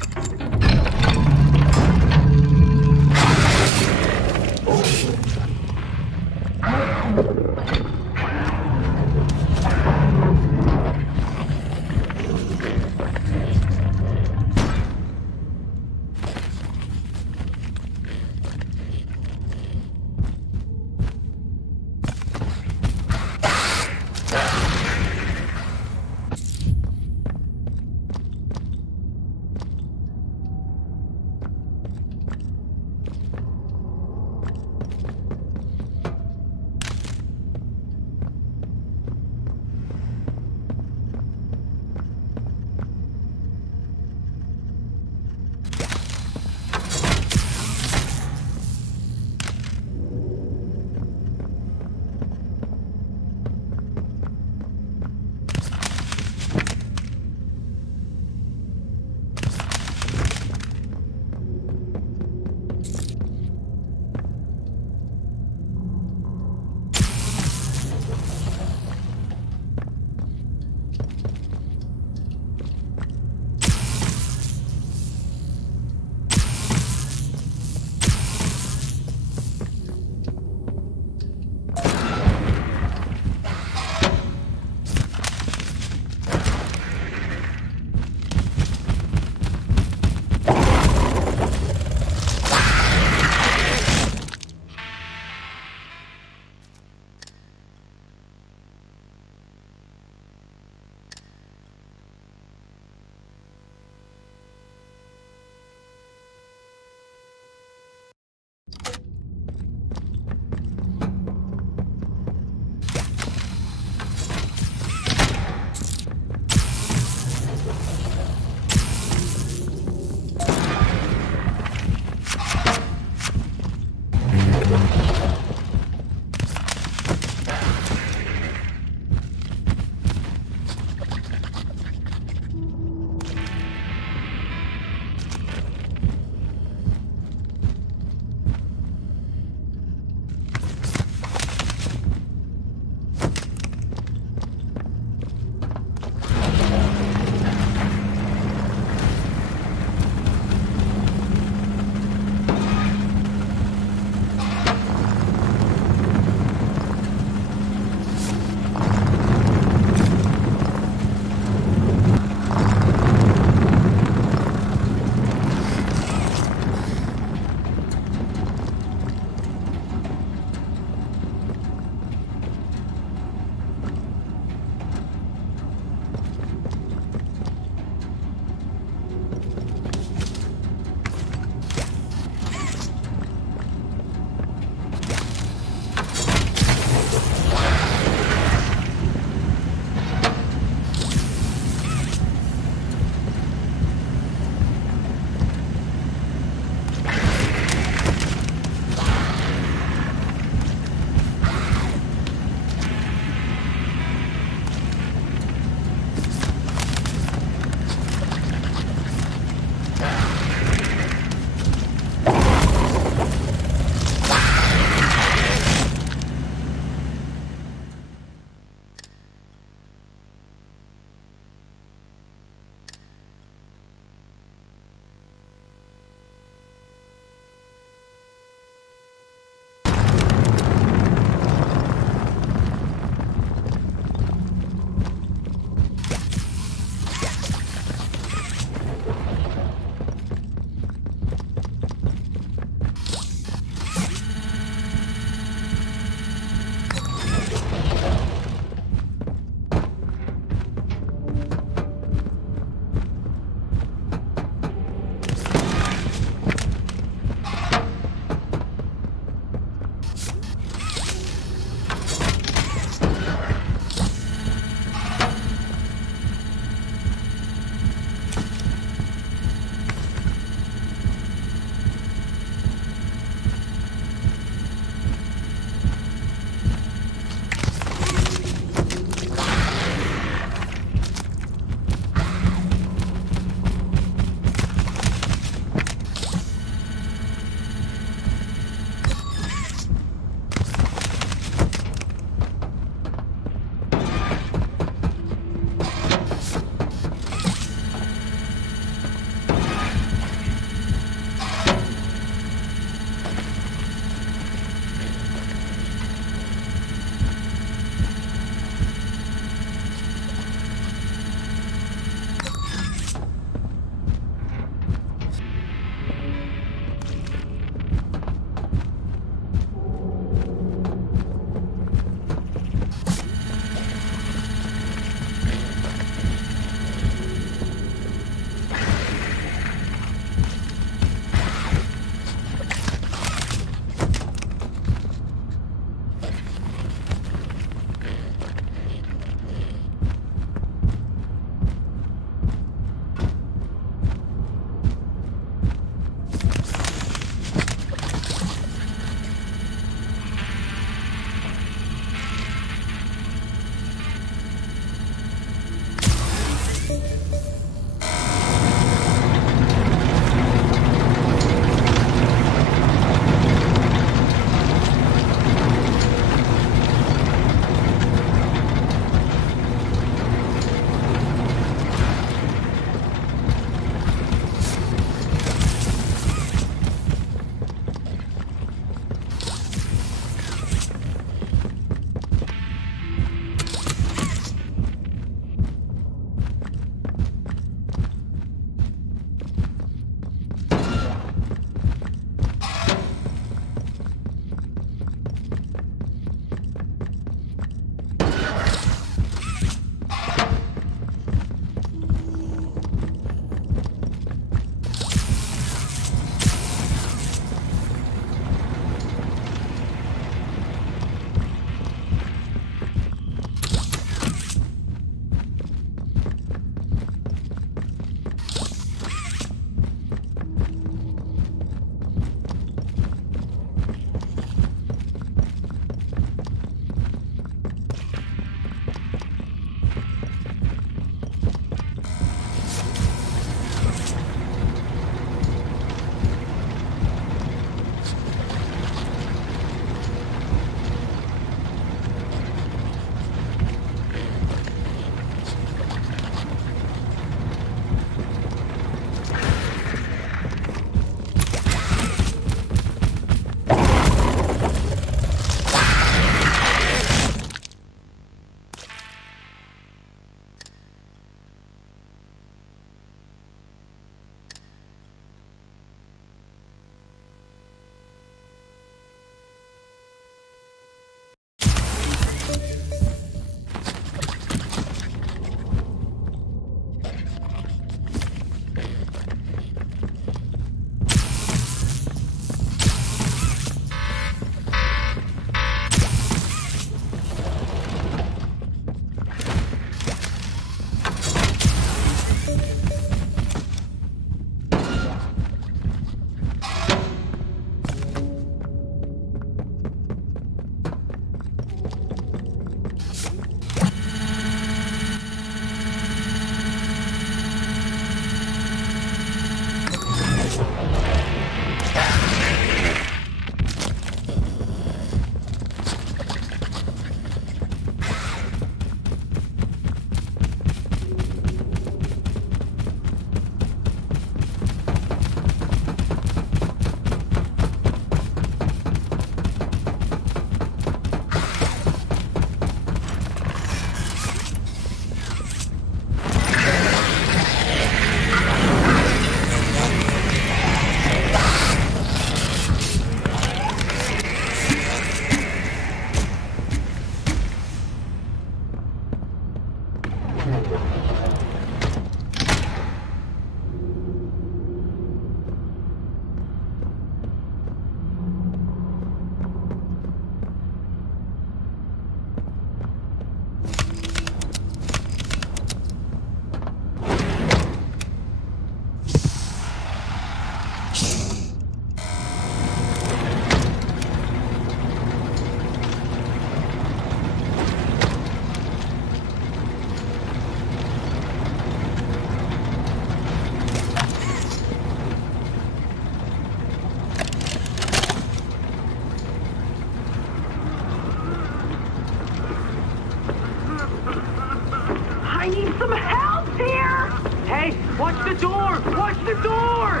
I need some help here! Hey, watch the door! Watch the door!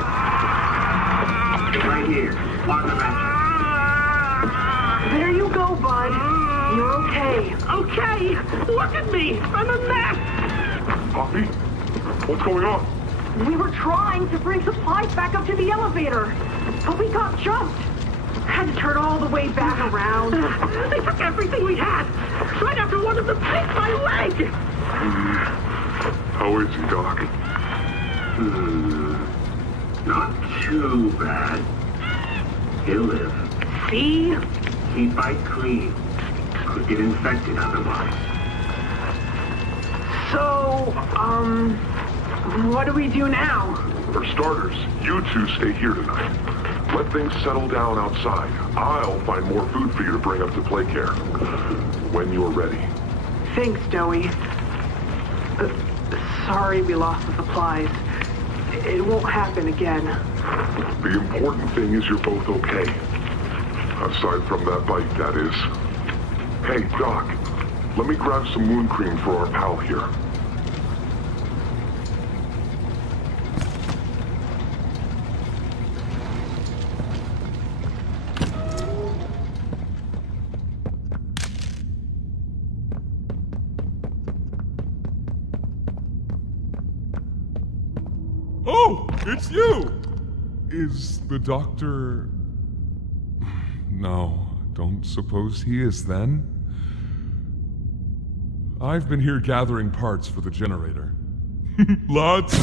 Right here, on the mattress. There you go, bud. You're okay. Okay! Look at me! I'm a mess! Poppy? What's going on? We were trying to bring supplies back up to the elevator, but we got jumped. Had to turn all the way back around. They took everything we had, right after one of them picked my leg! How is he, Doc? Not too bad. He'll live. See? Keep bite clean. Could get infected otherwise. So, what do we do now? For starters, you two stay here tonight. Let things settle down outside. I'll find more food for you to bring up to play care. When you're ready. Thanks, Joey. Sorry we lost the supplies. It won't happen again. The important thing is you're both okay. Aside from that bite, that is. Hey, Doc, let me grab some wound cream for our pal here. Oh, it's you! Is the doctor... No, don't suppose he is then? I've been here gathering parts for the generator. Lots.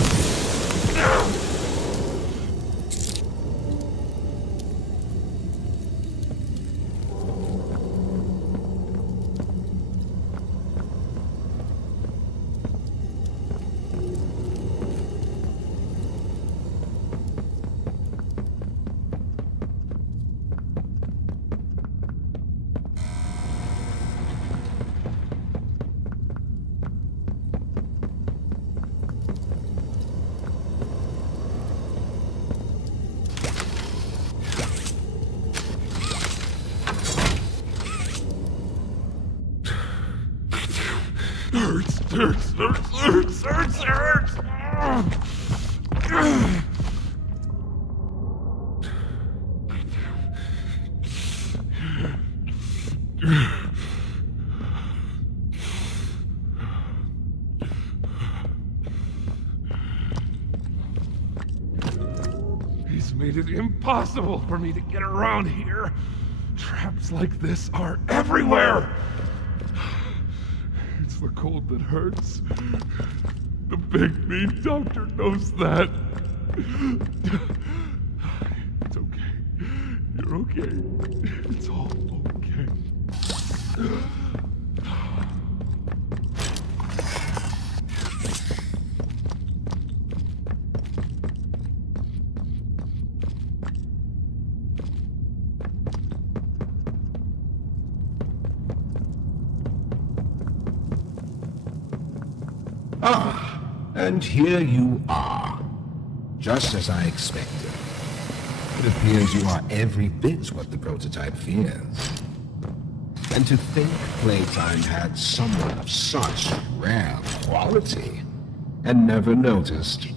Hurts. He's made it impossible for me to get around here. Traps like this are everywhere. It's the cold that hurts. The big mean doctor knows that. It's okay. You're okay. It's all okay. Ah, and here you are. Just as I expected. It appears you are every bit what the prototype fears. And to think Playtime had someone of such rare quality and never noticed.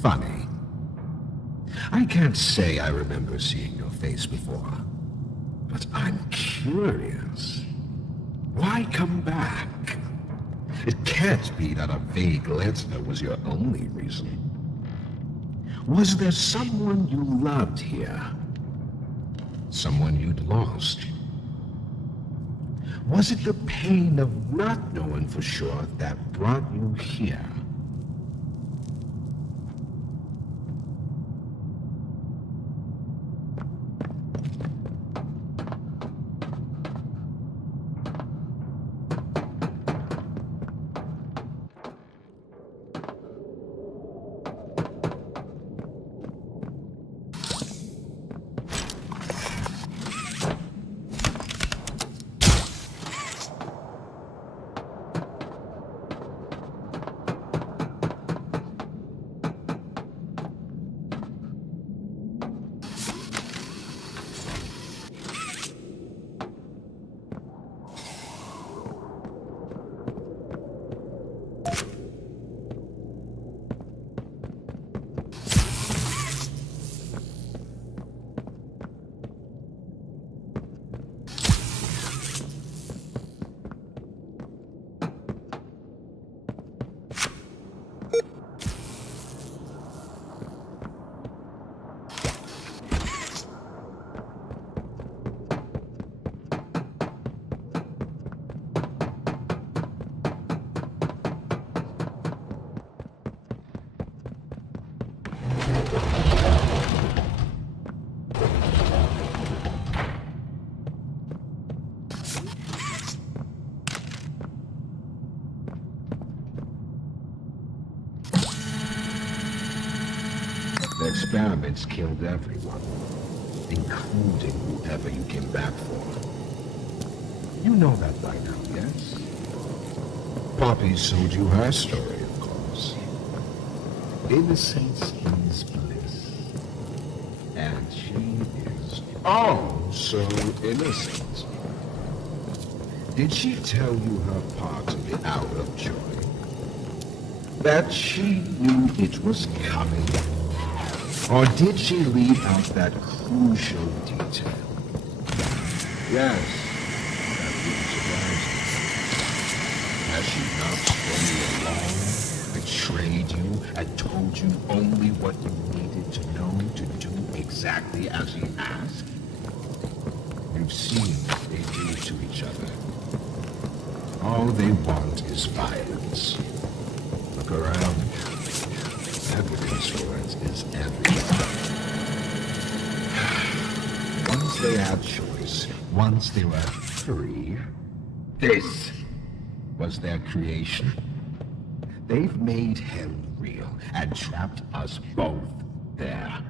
Funny. I can't say I remember seeing your face before, but I'm curious. Why come back? It can't be that a vague letter was your only reason. Was there someone you loved here? Someone you'd lost? Was it the pain of not knowing for sure that brought you here? The experiments killed everyone, including whoever you came back for. You know that by now, yes? Poppy showed you her story, of course. Innocence is bliss. And she is oh so innocent. Did she tell you her part of the hour of joy? That she knew it was coming? Or did she leave out that crucial detail? Yes, that didn't surprise me. Has she not thrown you along, betrayed you, and told you only what you needed to know to do exactly as you asked? You've seen what they do to each other. All they want is violence. Look around. Evidence for it is everywhere. Once they had choice, once they were free, this was their creation. They've made hell real and trapped us both there.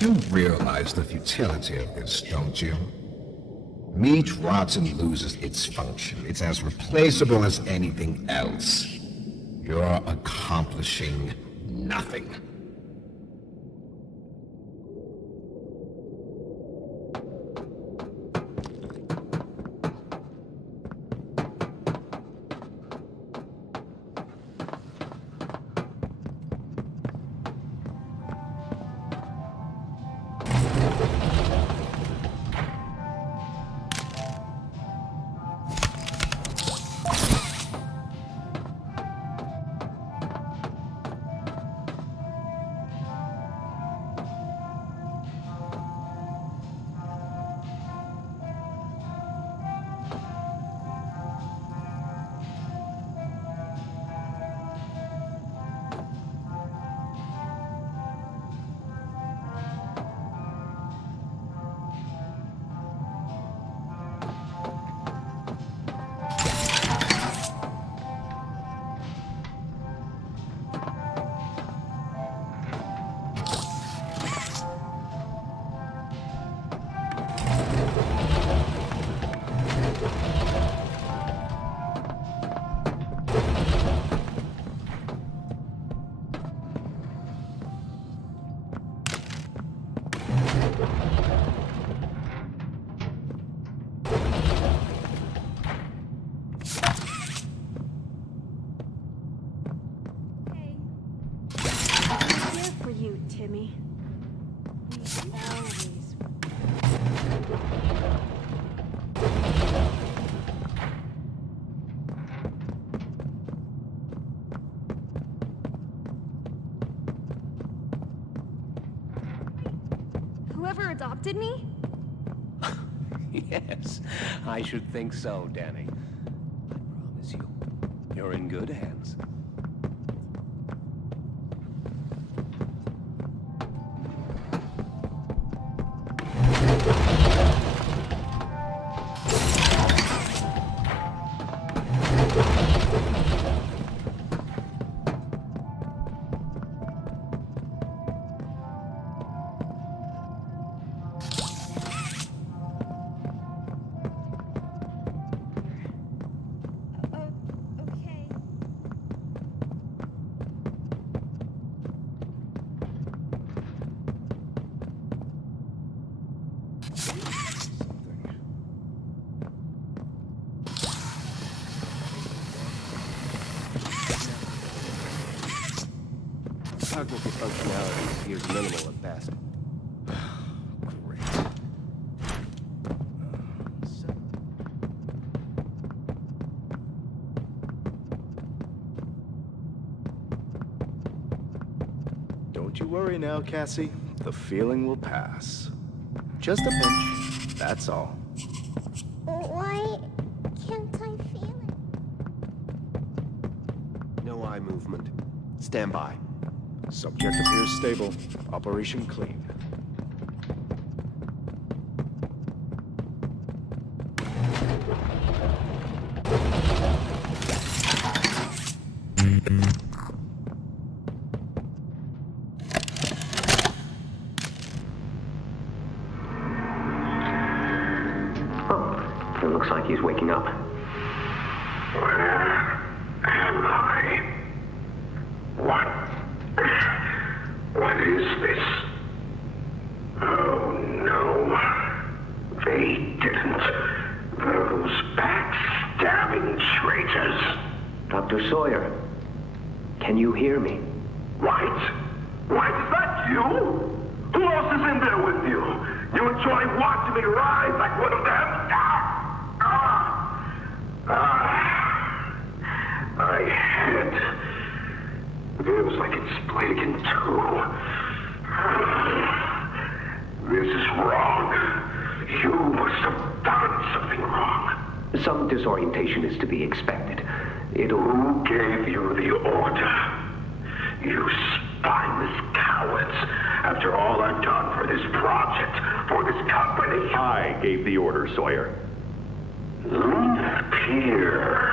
You realize the futility of this, don't you? Meat rots and loses its function. It's as replaceable as anything else. You're accomplishing nothing. Timmy. We always... Whoever adopted me? Yes, I should think so, Danny. I promise you, you're in good hands. Cognitive functionality appears minimal at best. Great. Don't you worry now, Cassie. The feeling will pass. Just a pinch, that's all. Why can't I feel it? No eye movement. Stand by. Subject appears stable. Operation clean. Oh, it looks like he's waking up. Where am I? What is this? Oh no. They didn't. Those backstabbing traitors. Dr. Sawyer, can you hear me? White? White, is that you? Who else is in there with you? You enjoy watching me rise like one of them? My head feels like it's split in two. This is wrong. You must have done something wrong. Some disorientation is to be expected. Who gave you the order? You spineless cowards. After all I've done for this project, for this company. I gave the order, Sawyer. Pierre.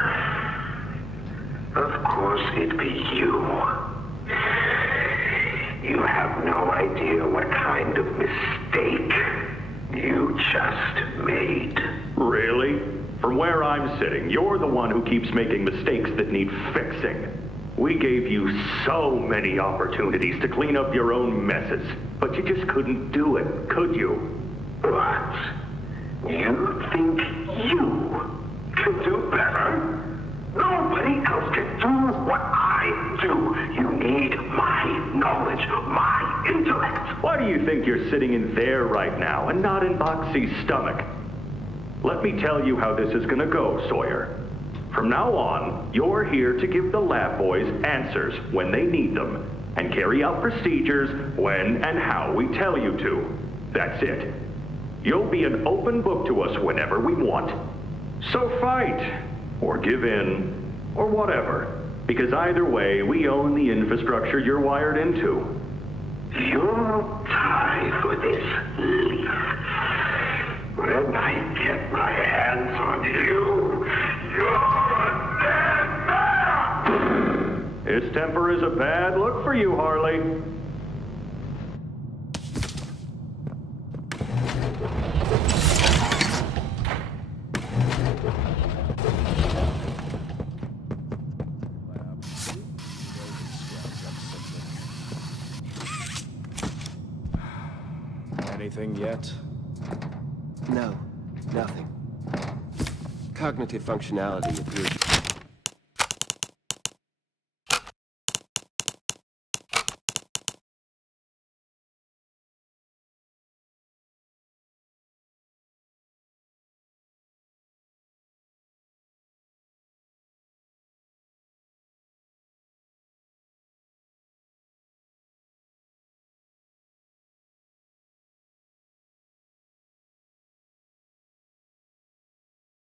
Of course it'd be you. You have no idea what kind of mistake you just made. Really? From where I'm sitting, you're the one who keeps making mistakes that need fixing. We gave you so many opportunities to clean up your own messes, but you just couldn't do it, could you? What? You think you can do better? Nobody else can do what I do. You need my knowledge, my intellect. Why do you think you're sitting in there right now and not in Boxy's stomach? Let me tell you how this is gonna go, Sawyer. From now on, you're here to give the lab boys answers when they need them, and carry out procedures when and how we tell you to. That's it. You'll be an open book to us whenever we want. So fight, or give in, or whatever, because either way, we own the infrastructure you're wired into. You'll die for this leaf. When I get my hands on you, you're a dead man! His temper is a bad look for you, Harley. Anything yet? No, nothing. Cognitive functionality appears.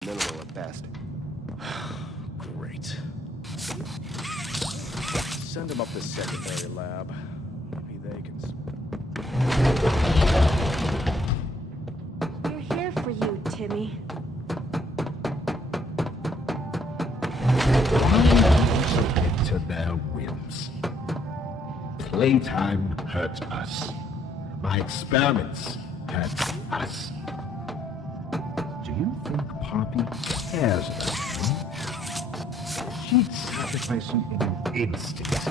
Minimal at best. Great. Send them up the secondary lab. Maybe they can... We're here for you, Timmy. Why submit to their whims? Playtime hurt us. My experiments hurt us. Do you think Poppy cares about you? She'd sacrifice you in an instant if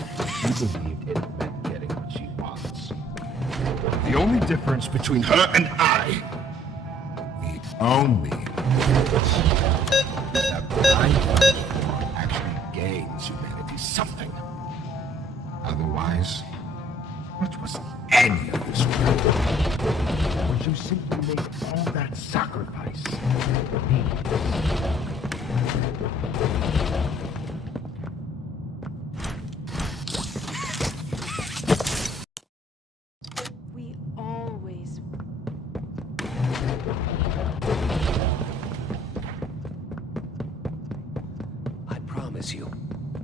she believed it meant getting what she wants. The only difference between her and I, the only difference, is that my platform actually gains humanity something. Otherwise, what was any of this work? Would you simply make all that sacrifice meaningless? We always... I promise you,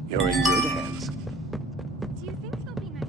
you're in good hands. Do you think he'll be nice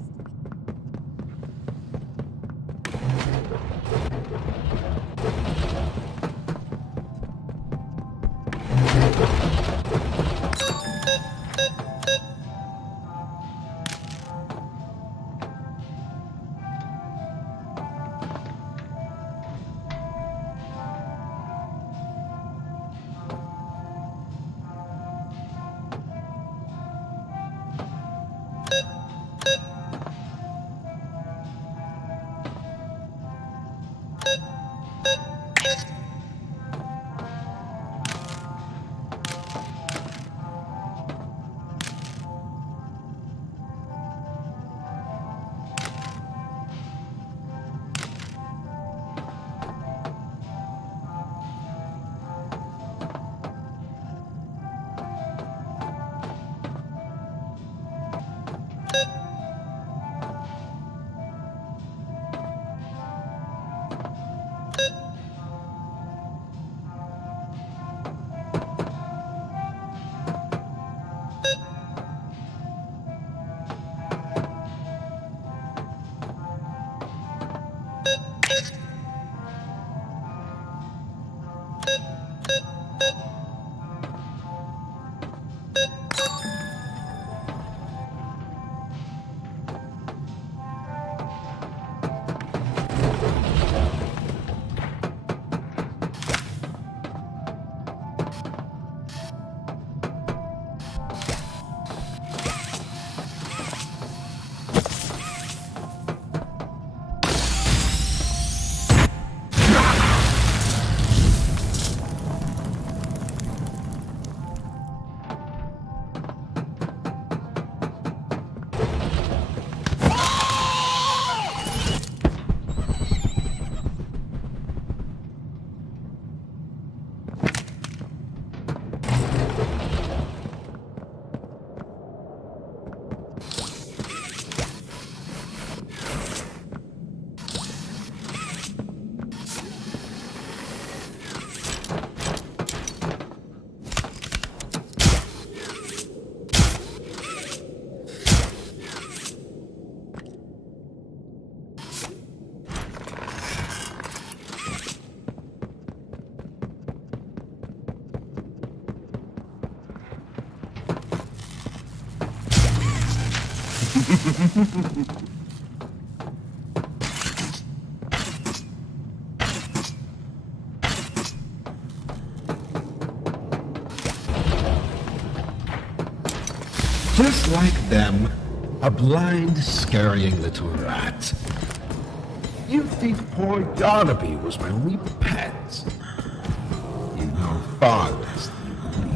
Just like them, a blind, scurrying little rat. You think poor Yarnaby was my only pet? You know far less than you believe.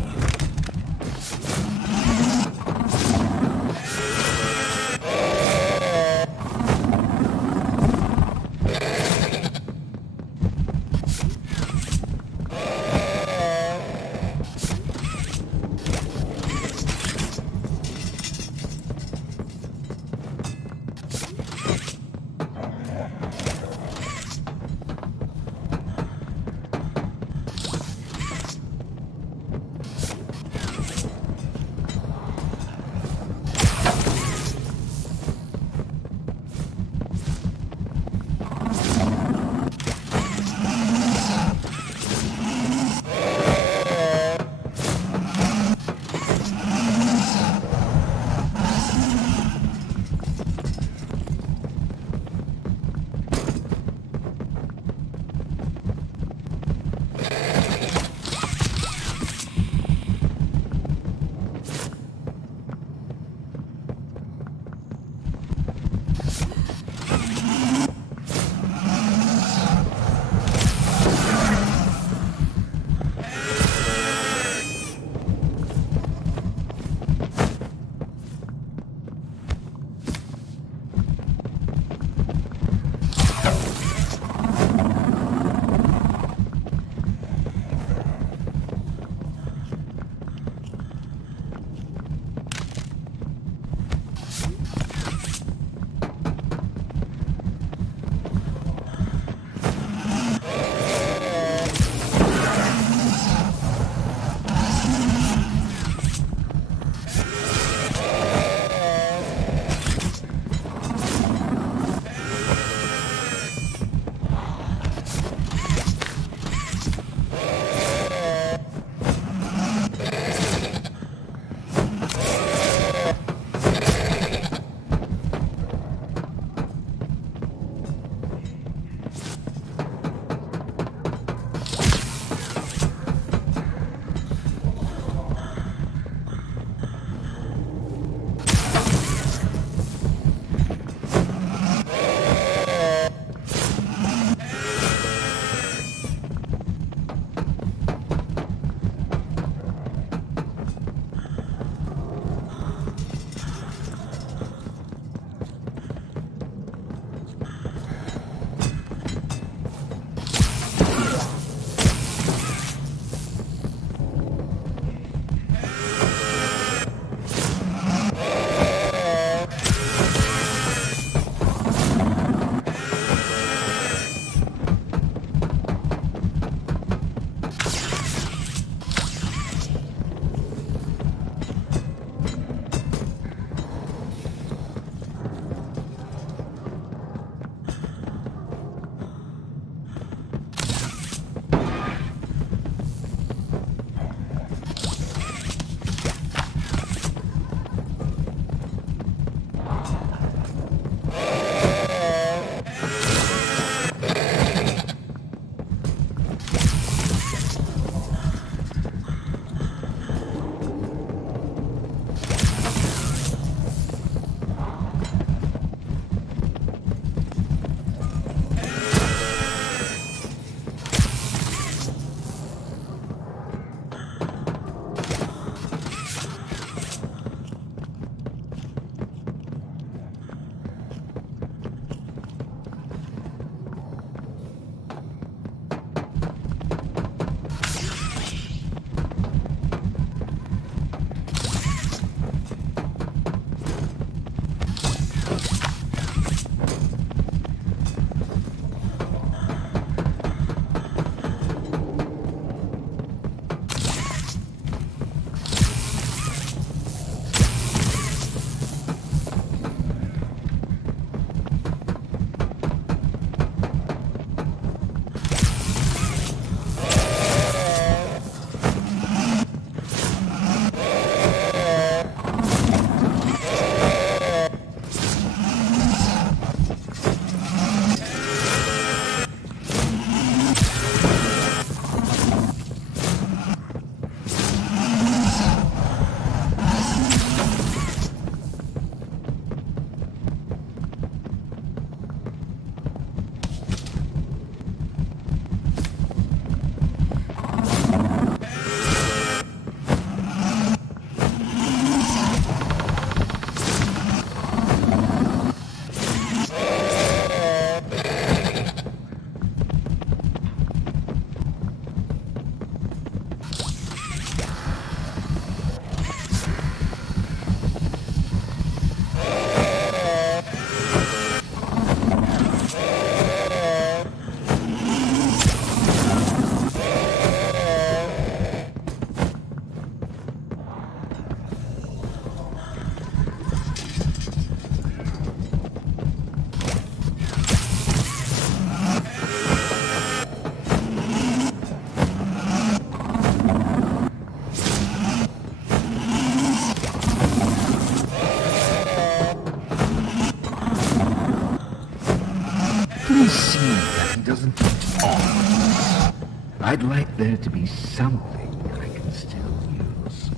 doesn't talk. I'd like there to be something I can still use.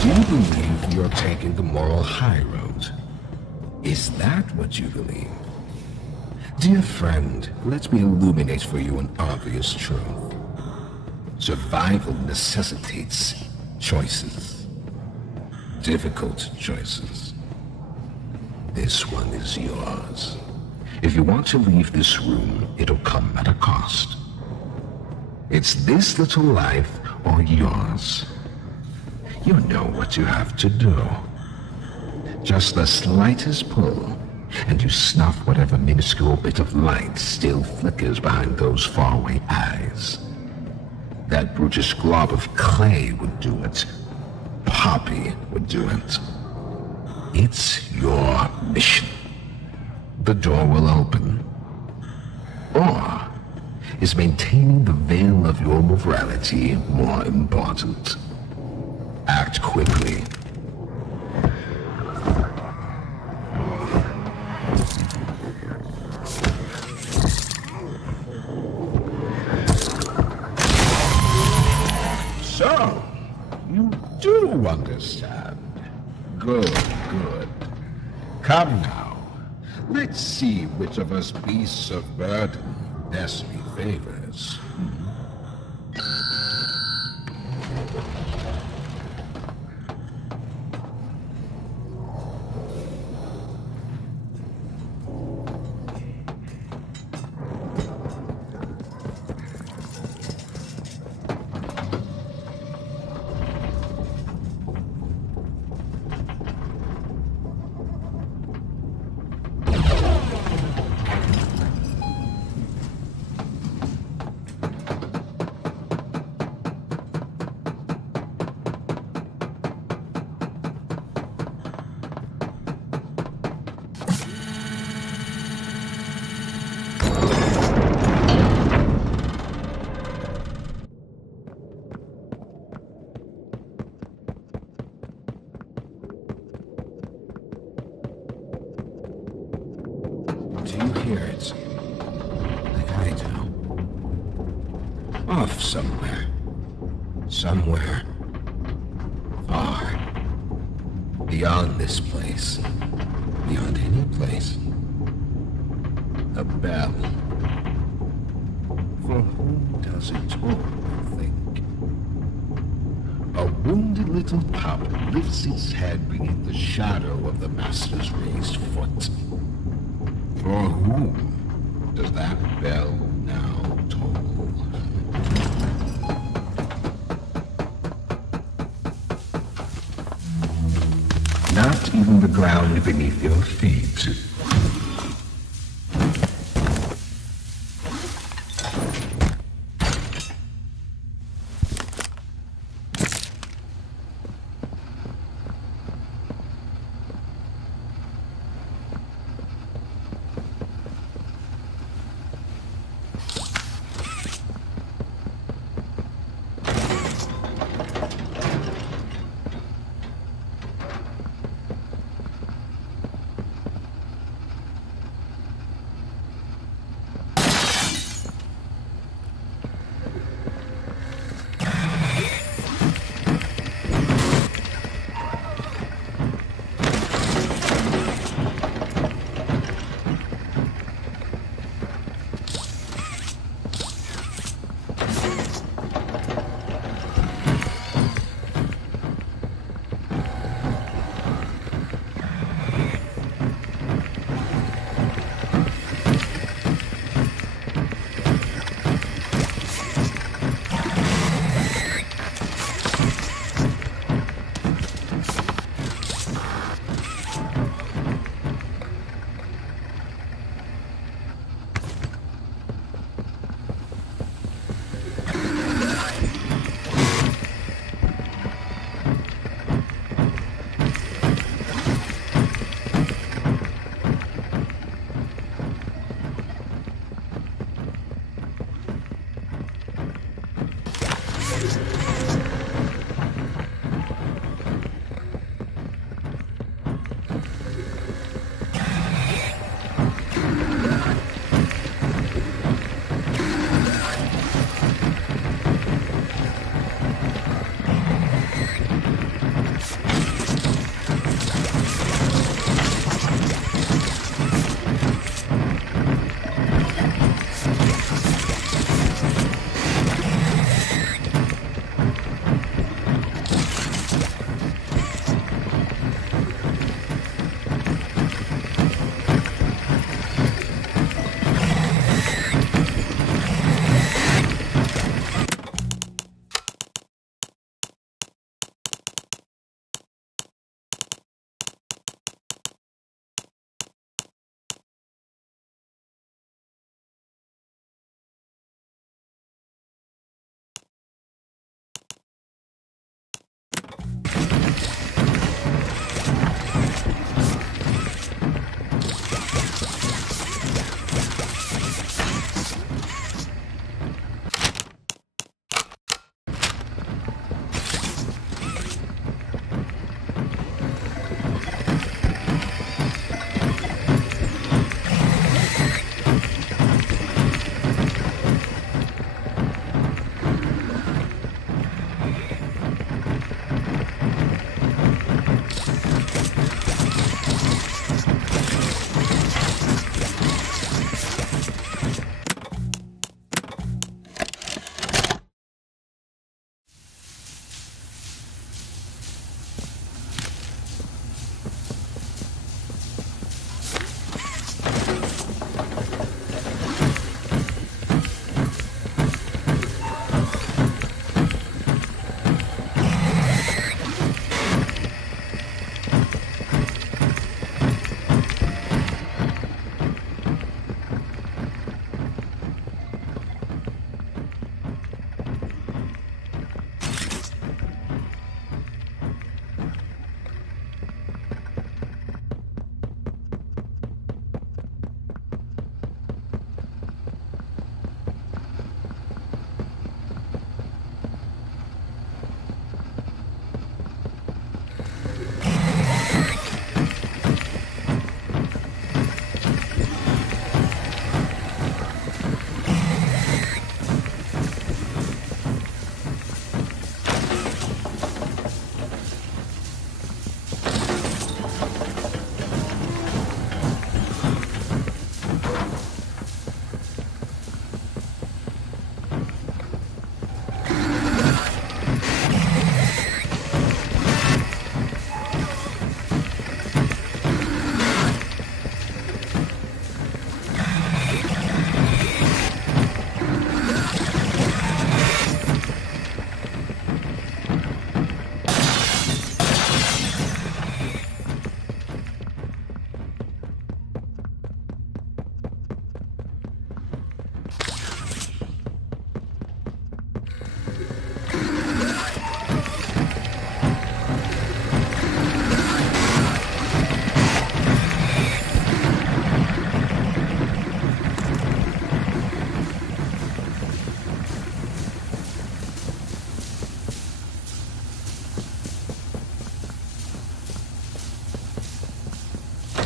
Do you believe you're taking the moral high road? Is that what you believe? Dear friend, let me illuminate for you an obvious truth. Survival necessitates choices. Difficult choices. This one is yours. If you want to leave this room, it'll come at a cost. It's this little life or yours. You know what you have to do. Just the slightest pull, and you snuff whatever minuscule bit of light still flickers behind those faraway eyes. That brutish glob of clay would do it. Poppy would do it. It's your mission. The door will open. Or is maintaining the veil of your morality more important? Act quickly. So, you do understand. Good, good. Come now. Let's see which of us beasts of burden destiny favors. Do you hear it? Like I do. Off somewhere. Somewhere. Far. Beyond this place. Beyond any place. A bell. For whom does it toll, you think? A wounded little pup lifts its head beneath the shadow of the master's raised foot. For whom does that bell now toll? Not even the ground beneath your feet.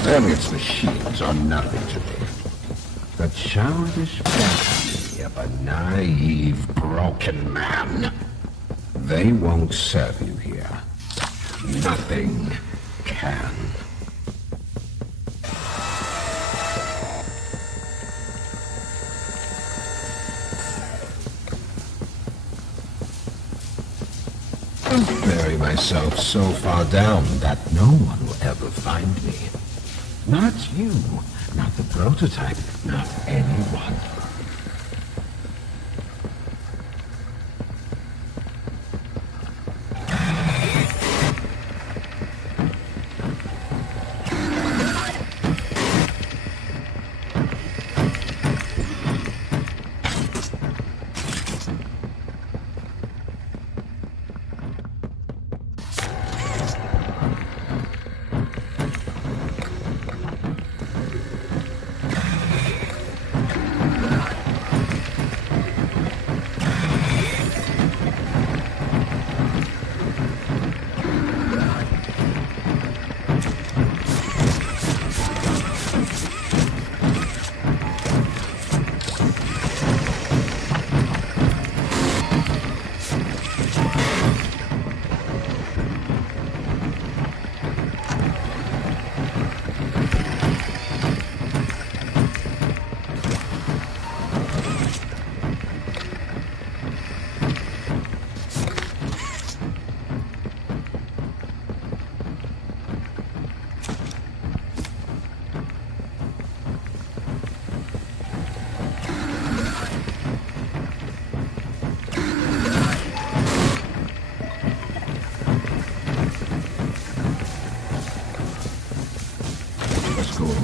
Elliot's machines are nothing to me. The childish fantasy of a naive, broken man. They won't serve you here. Nothing can. I'll bury myself so far down that no one will ever find me. Not you, not the prototype, not anyone.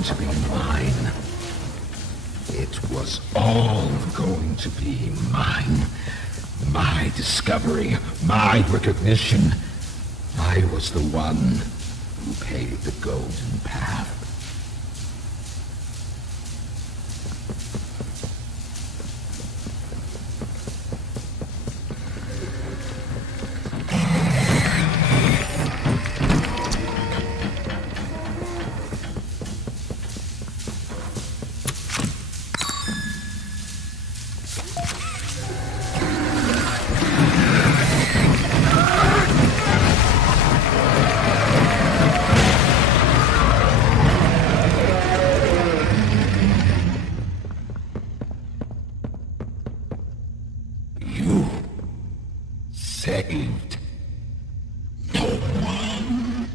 To be mine. It was all going to be mine. My discovery, my recognition. I was the one who paved the golden path. Saved no one.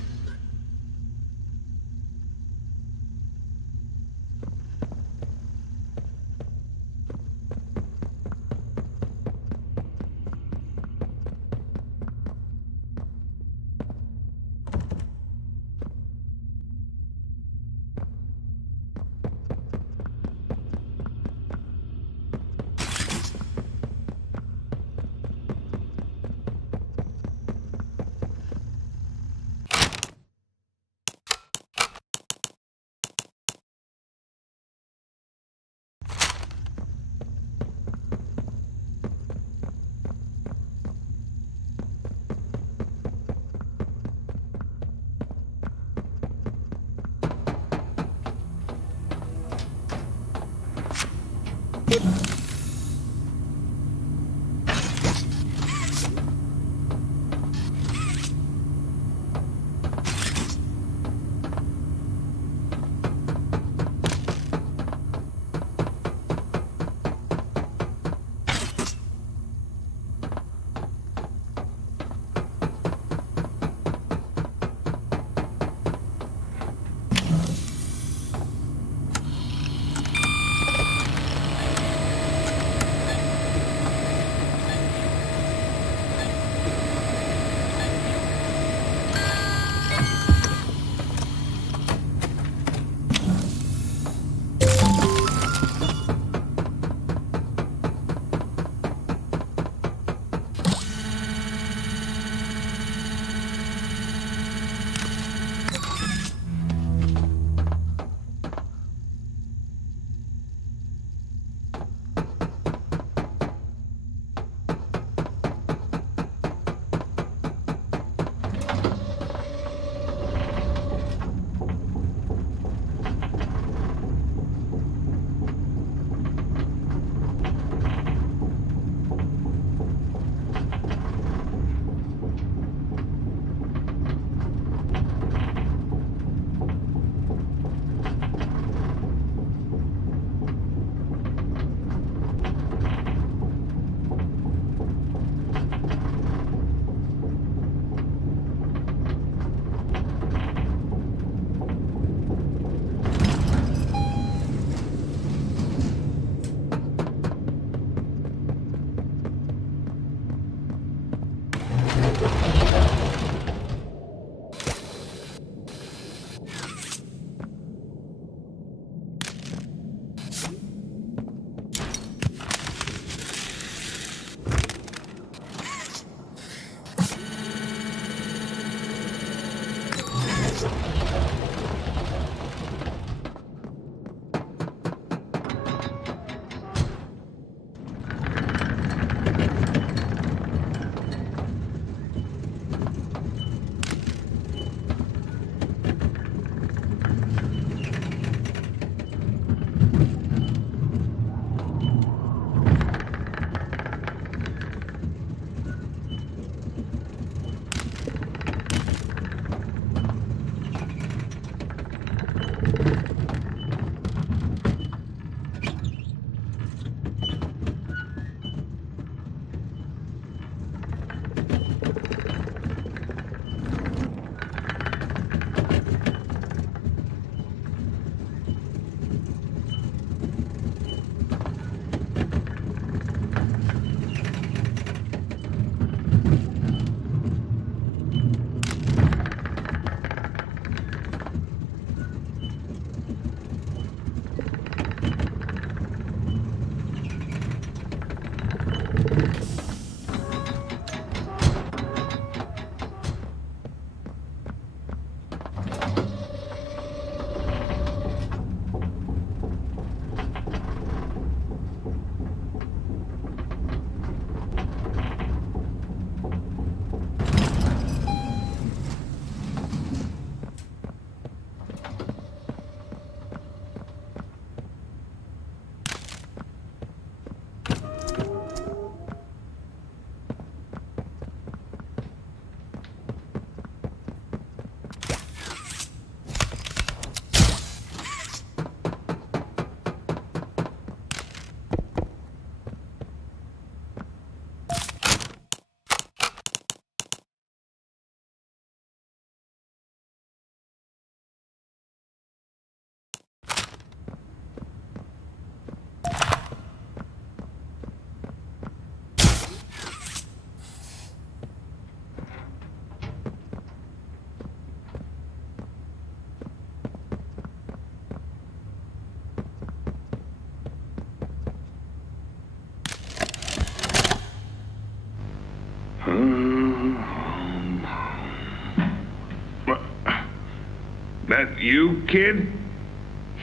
you, kid?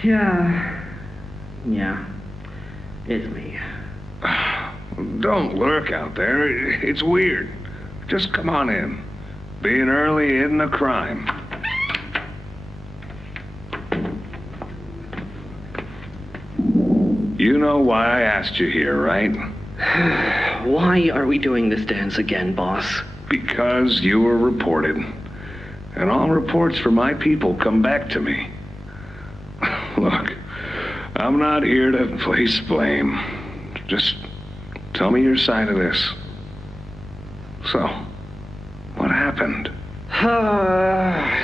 Yeah, it's me. Don't lurk out there. It's weird. Just come on in. Being early isn't a crime. You know why I asked you here, right? Why are we doing this dance again, boss? Because you were reported. And all reports for my people come back to me. Look, I'm not here to place blame. Just tell me your side of this. So, what happened?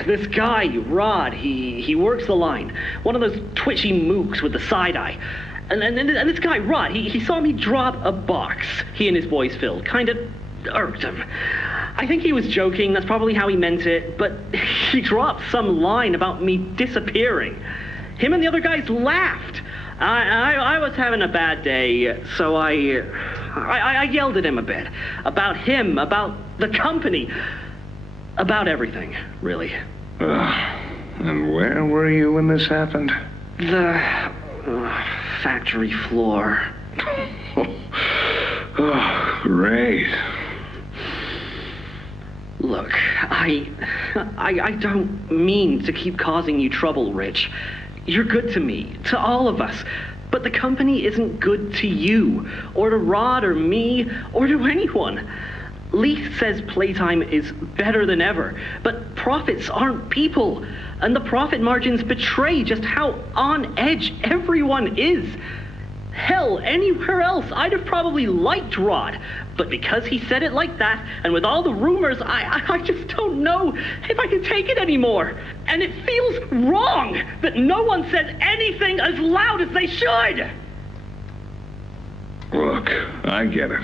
This guy, Rod, he works the line. One of those twitchy mooks with the side eye. And this guy, Rod, he saw me drop a box he and his boys filled. Kinda irked him. I think he was joking, that's probably how he meant it, but he dropped some line about me disappearing. Him and the other guys laughed. I was having a bad day, so I yelled at him a bit. About him, about the company, about everything, really. And where were you when this happened? The factory floor. Oh, great. Look, I don't mean to keep causing you trouble, Rich. You're good to me, to all of us. But the company isn't good to you, or to Rod, or me, or to anyone. Leith says playtime is better than ever, but profits aren't people. And the profit margins betray just how on edge everyone is. Hell, anywhere else, I'd have probably liked Rod. But because he said it like that, and with all the rumors, I just don't know if I can take it anymore. And it feels wrong that no one says anything as loud as they should. Look, I get it.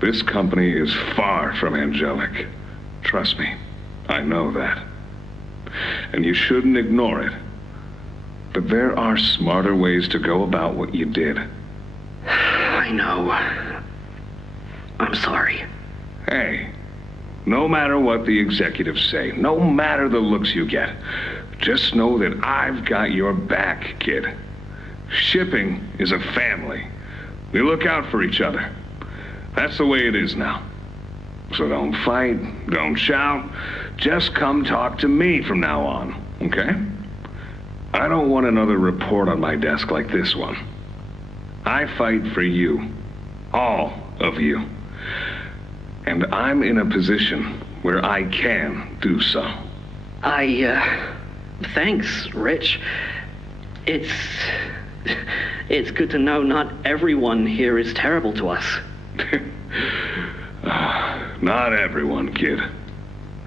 This company is far from angelic. Trust me, I know that. And you shouldn't ignore it. But there are smarter ways to go about what you did. I know. I'm sorry. Hey, no matter what the executives say, no matter the looks you get, just know that I've got your back, kid. Shipping is a family. We look out for each other. That's the way it is now. So don't fight, don't shout. Just come talk to me from now on, okay? I don't want another report on my desk like this one. I fight for you. All of you. And I'm in a position where I can do so. Thanks, Rich. It's good to know not everyone here is terrible to us. Not everyone, kid.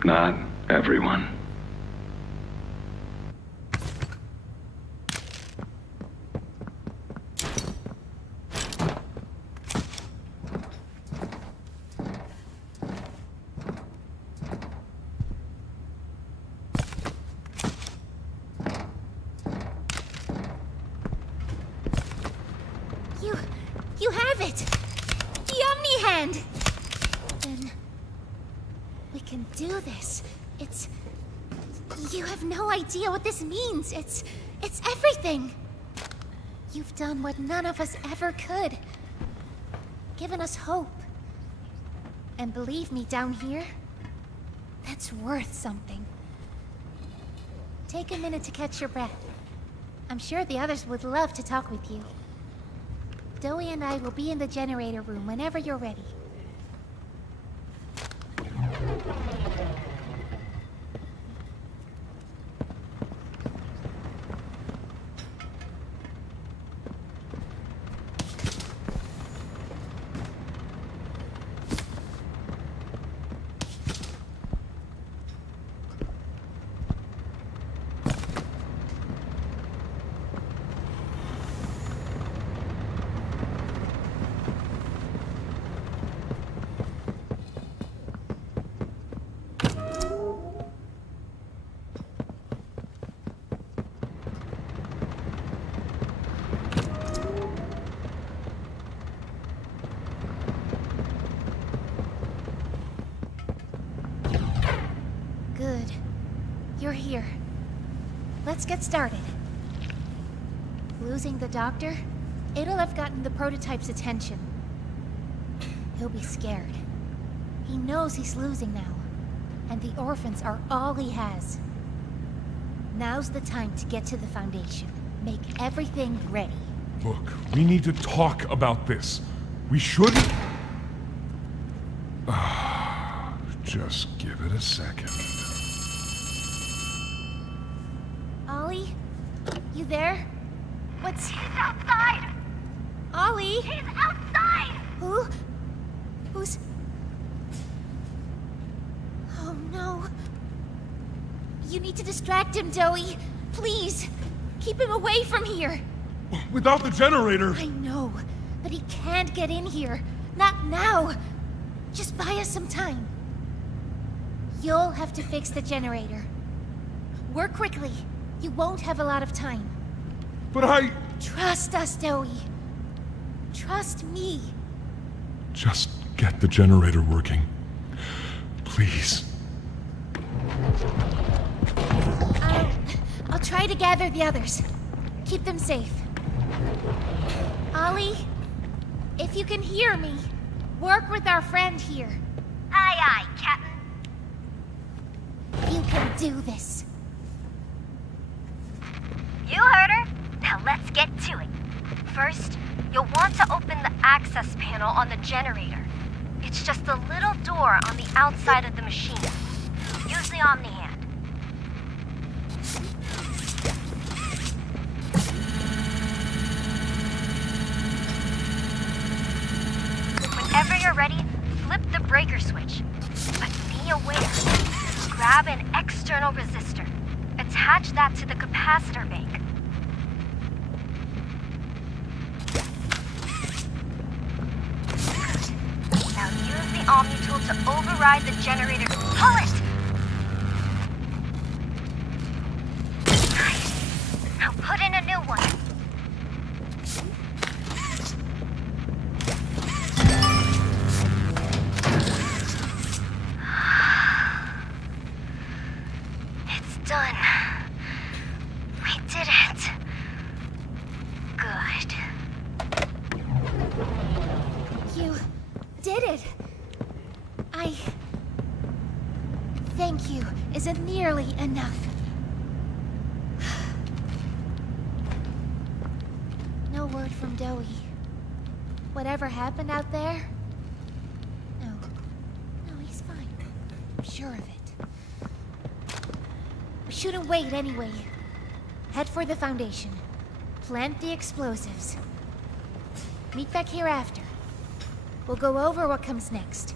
Not everyone. You have it! The Omni Hand! Then we can do this. You have no idea what this means. It's everything. You've done what none of us ever could. Given us hope. And believe me, down here, that's worth something. Take a minute to catch your breath. I'm sure the others would love to talk with you. Dowie and I will be in the generator room whenever you're ready. let's get started. Losing the doctor? It'll have gotten the prototype's attention. He'll be scared. He knows he's losing now, and the orphans are all he has. Now's the time to get to the Foundation. Make everything ready. Look, we need to talk about this. We shouldn't... Just give it a second. Ollie? You there? What's... He's outside! Ollie? He's outside! Who? Who's... Oh no. You need to distract him, Joey. Please. Keep him away from here. Without the generator... I know, but he can't get in here. Not now. Just buy us some time. You'll have to fix the generator. Work quickly. You won't have a lot of time. But I... Trust us, Joey. Trust me. Just get the generator working. Please. I'll try to gather the others. Keep them safe. Ollie, if you can hear me, work with our friend here. Aye, aye, Captain. You can do this. You heard her. Now let's get to it. First, you'll want to open the access panel on the generator. It's just a little door on the outside of the machine. Use the Omni hand. Whenever you're ready, flip the breaker switch. But be aware. Grab an external resistor. Attach that to the capacitor bank. Now use the Omni tool to override the generator. Pull it! Nice. Now put in a new one. It's done. We did it. Good. You did it. Thank you isn't nearly enough. No word from Dowie. Whatever happened out there? No, he's fine. I'm sure of it. We shouldn't wait anyway. Head for the Foundation. Plant the explosives. Meet back here after. We'll go over what comes next.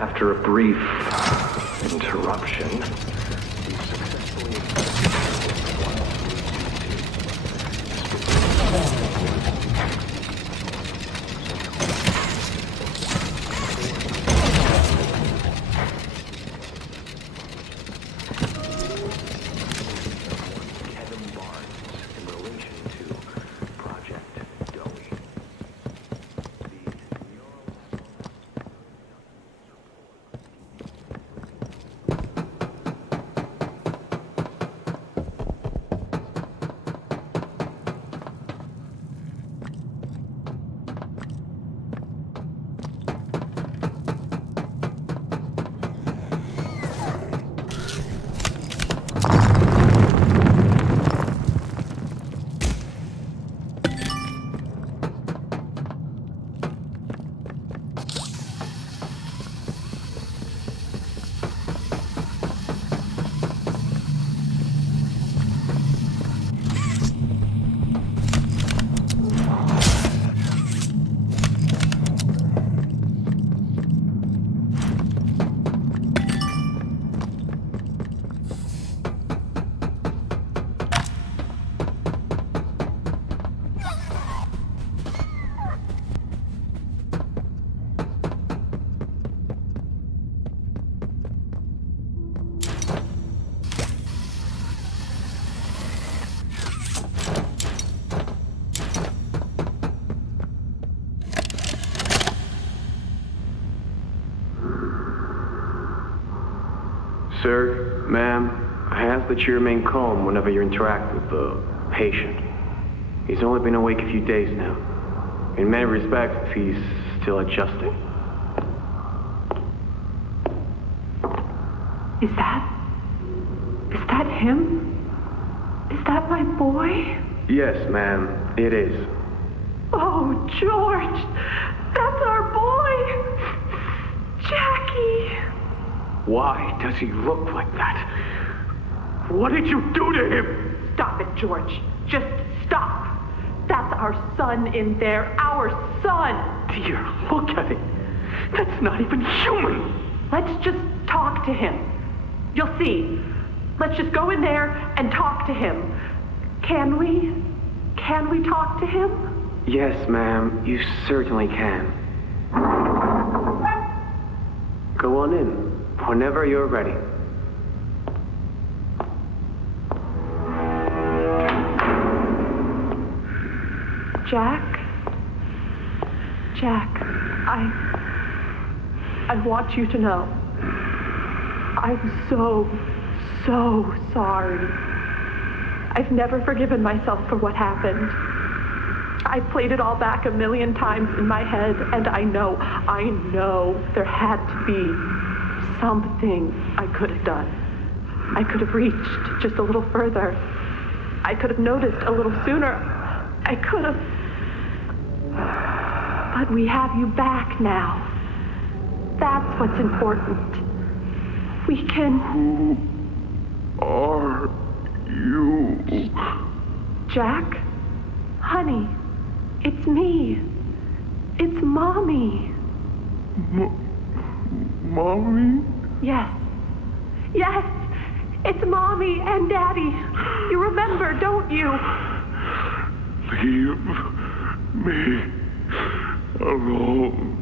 After a brief interruption, Sir, ma'am, I ask that you remain calm whenever you interact with the patient. He's only been awake a few days now. In many respects, he's still adjusting. Is that him? Is that my boy? Yes, ma'am, it is. Oh, George! That's our boy! Jackie! Why does he look like that? What did you do to him? Stop it, George. Just stop. That's our son in there. Our son! Dear, look at it. That's not even human. Let's just talk to him. You'll see. Let's just go in there and talk to him. Can we? Can we talk to him? Yes, ma'am, you certainly can. Go on in, whenever you're ready. Jack, I want you to know. I'm so sorry. I've never forgiven myself for what happened. I played it all back 1,000,000 times in my head, and I know there had to be something I could have done. I could have reached just a little further. I could have noticed a little sooner. I could have... But we have you back now. That's what's important. We can... Who are you? Jack? Honey, it's me. It's Mommy. Mommy? Yes. Yes! It's Mommy and Daddy. You remember, don't you? Leave me alone.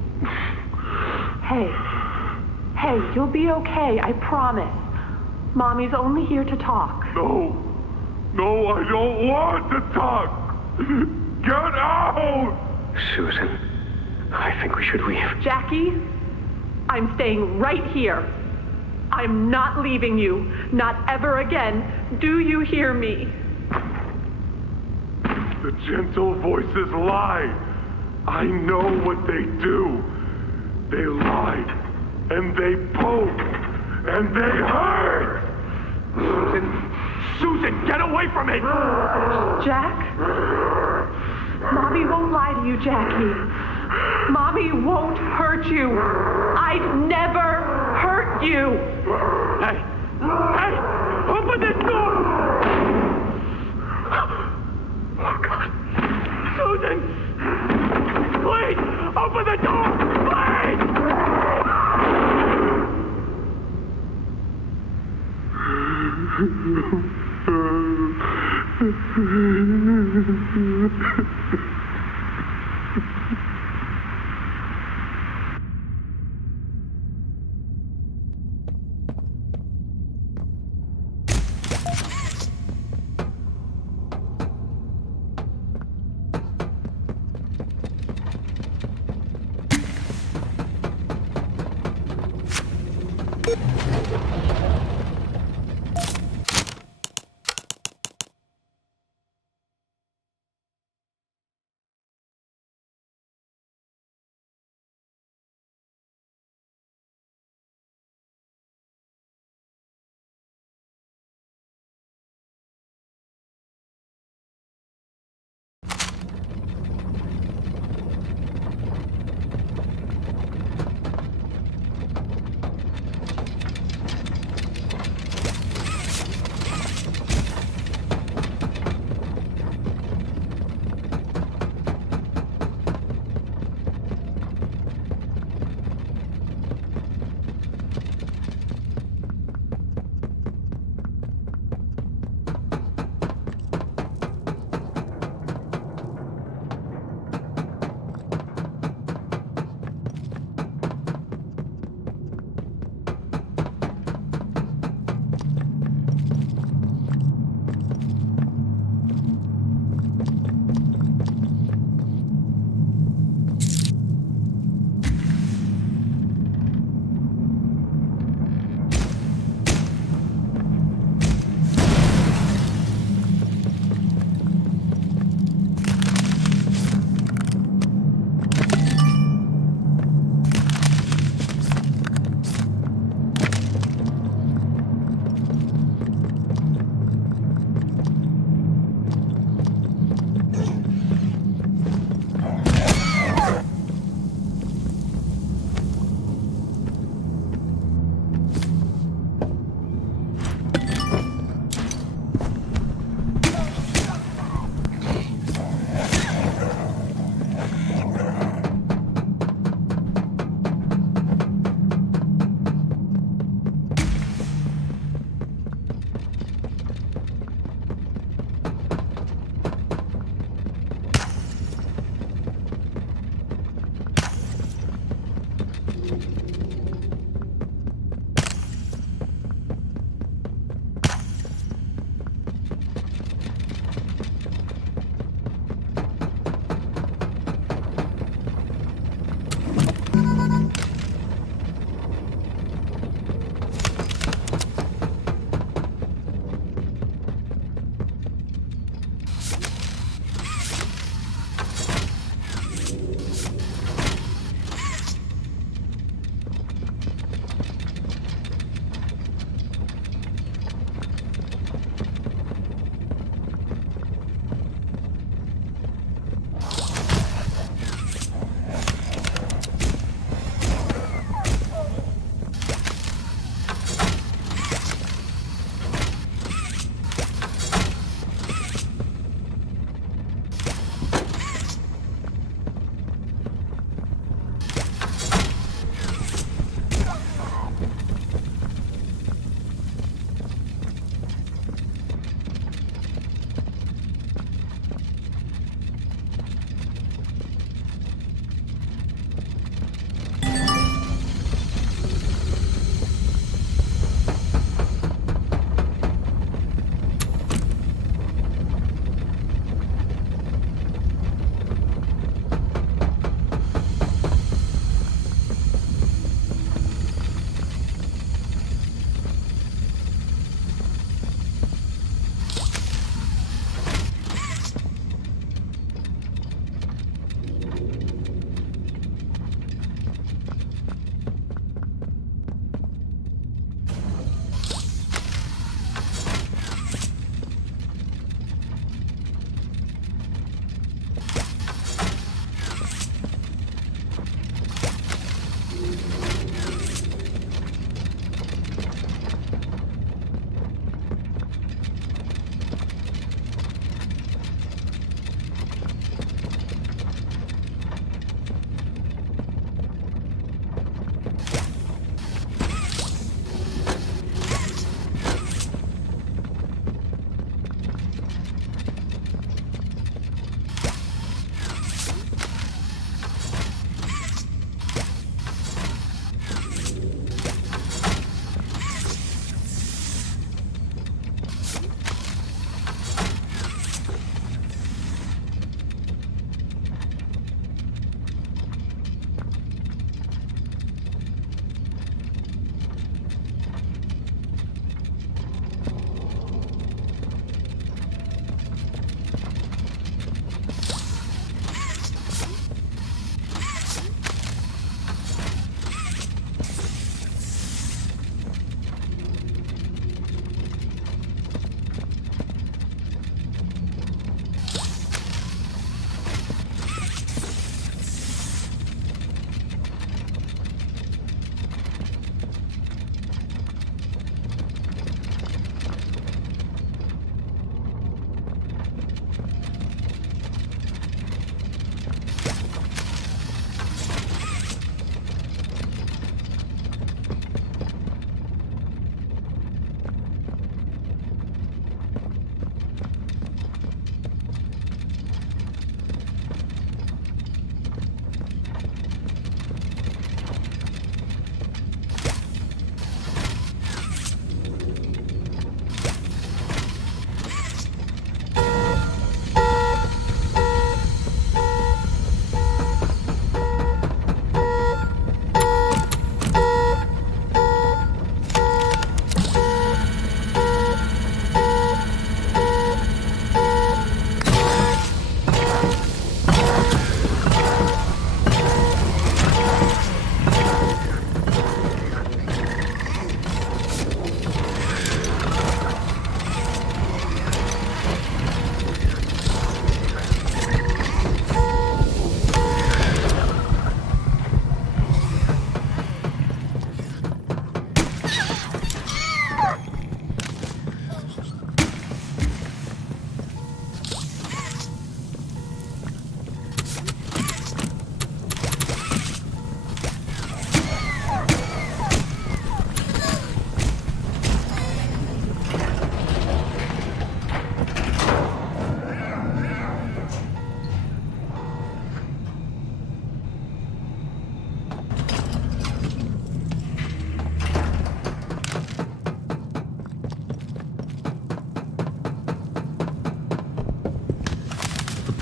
Hey, you'll be okay, I promise. Mommy's only here to talk. No, I don't want to talk. Get out! Susan, I think we should leave. Jackie, I'm staying right here. I'm not leaving you. Not ever again. Do you hear me? The gentle voices lie. I know what they do. They lie, and they poke, and they hurt. Susan, get away from me! Jack? Mommy won't lie to you, Jackie. Mommy won't hurt you. I'd never hurt you. Hey! Open this door! Oh, God. Susan! Please! Open the door! Please!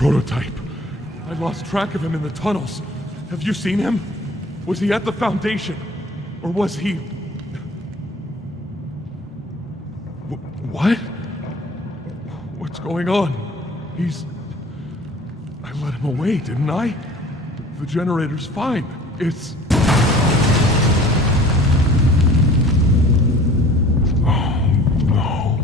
prototype. I lost track of him in the tunnels. Have you seen him? Was he at the Foundation? Or was he... What? What's going on? I let him away, didn't I? The generator's fine. It's... Oh, no.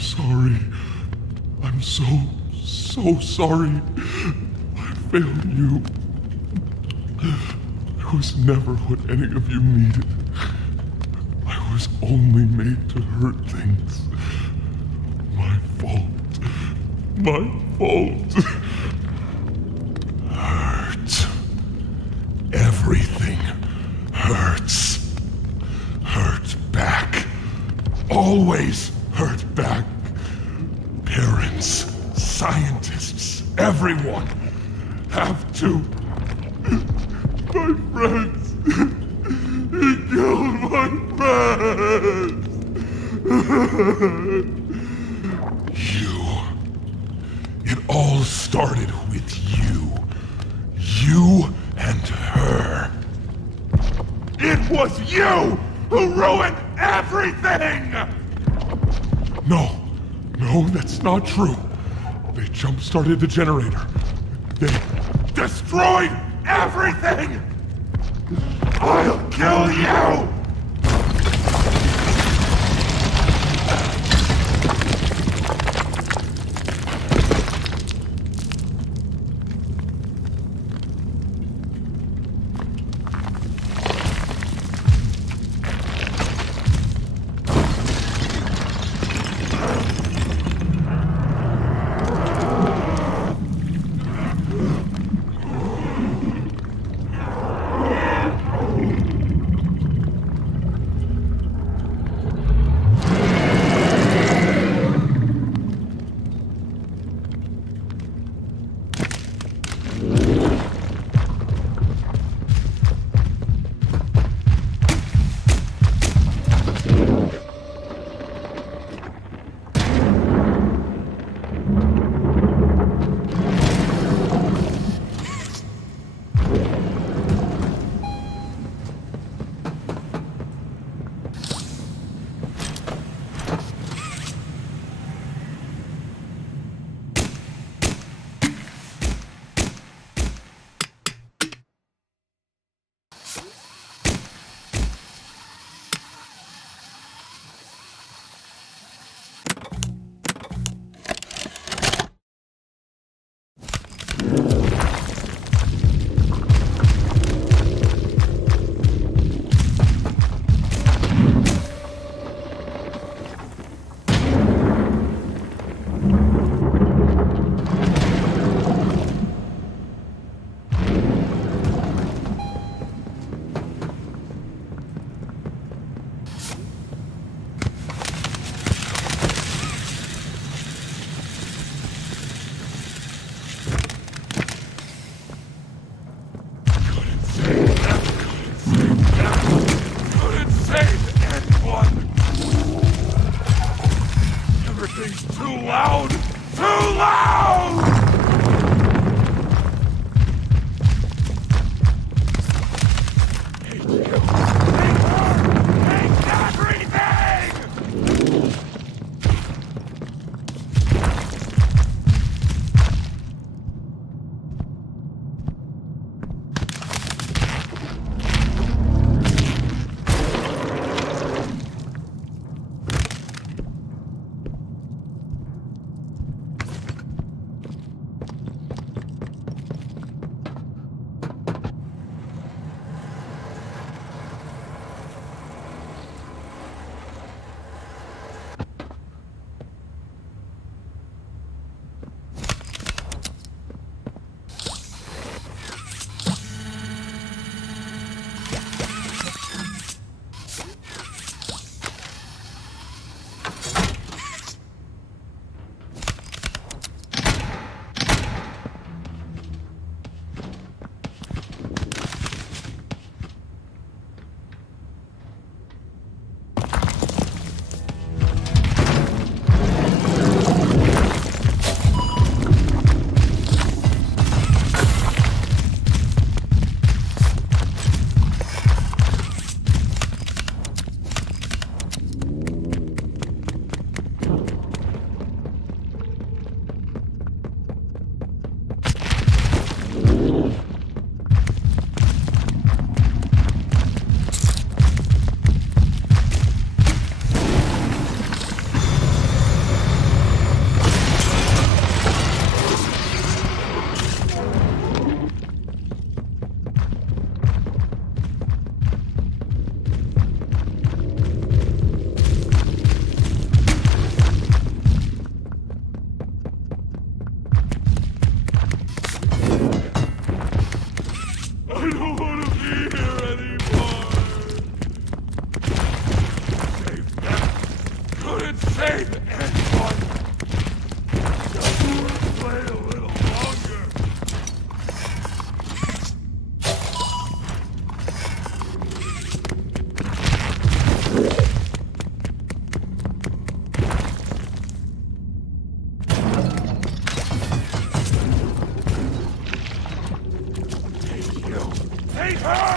Sorry. I'm so sorry. I failed you. I was never what any of you needed. I was only made to hurt things. My fault. My fault. Hurt. Everything hurts. Hurt back. Always hurt back. Parents, scientists, everyone have to. My friends. He killed my friends. You. It all started with you. You and her. It was you who ruined everything! No, that's not true. They jump-started the generator. They destroyed everything! I'll kill you!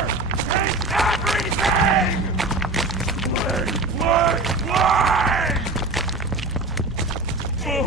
her! Take everything! Play! Oh,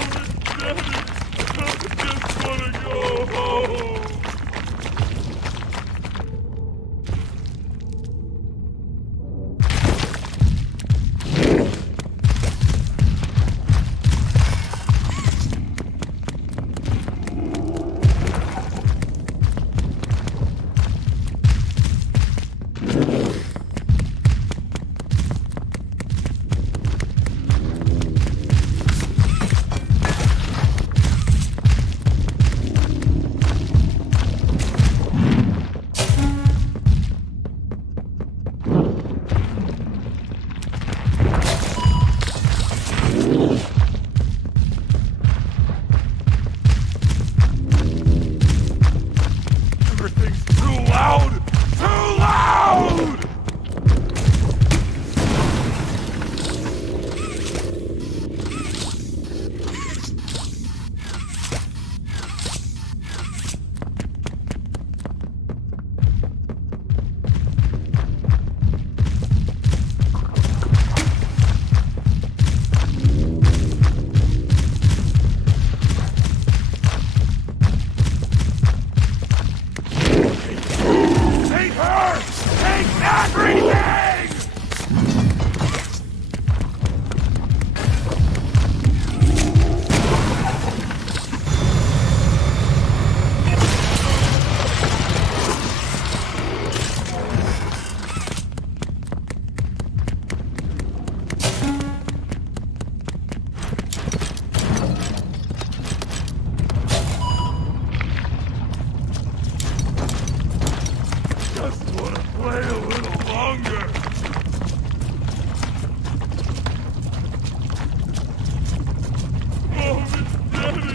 Daddy,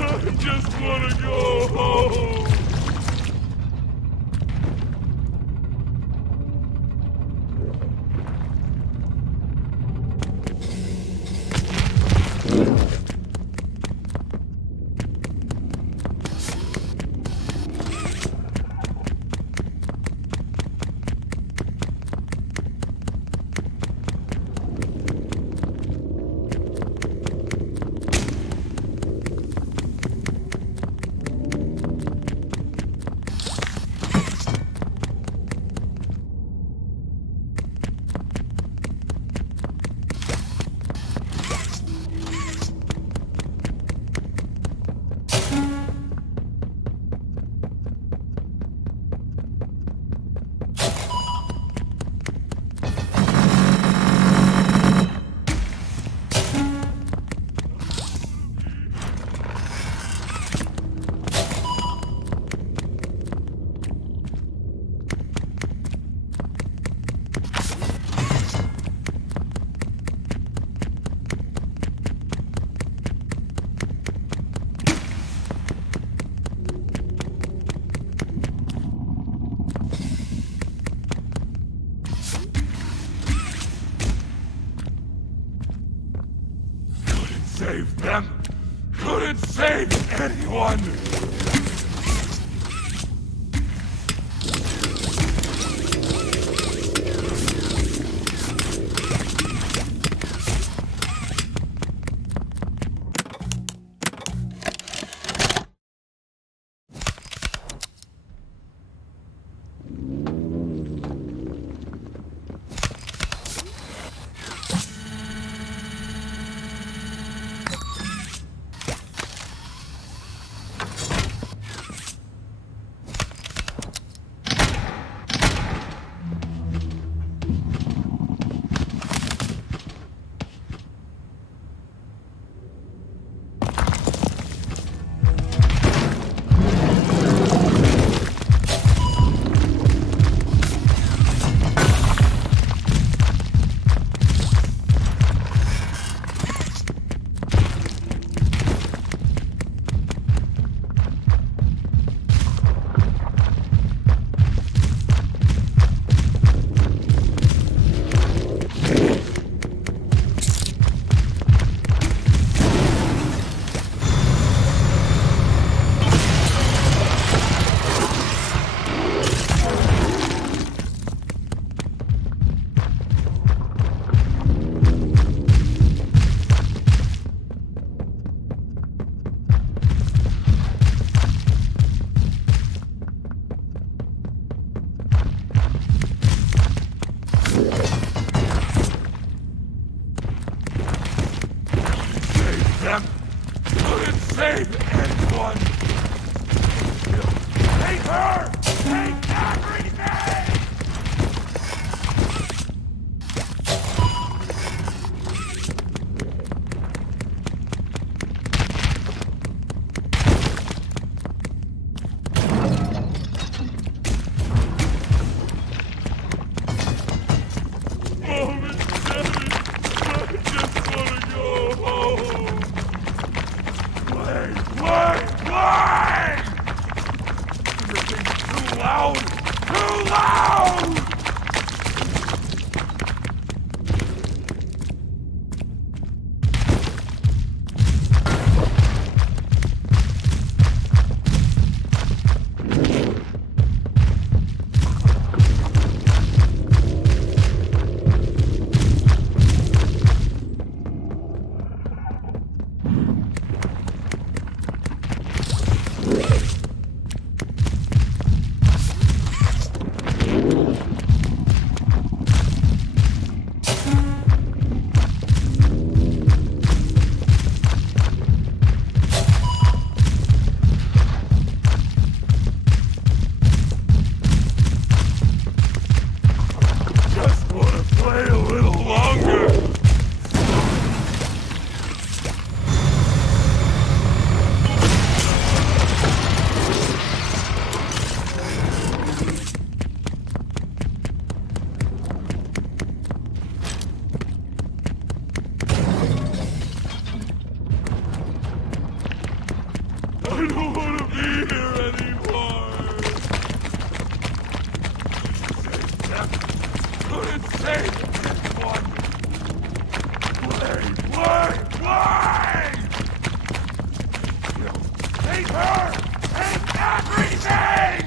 I just wanna go home. Save them! Couldn't save anyone! to save this one! Play! You'll take her and everything!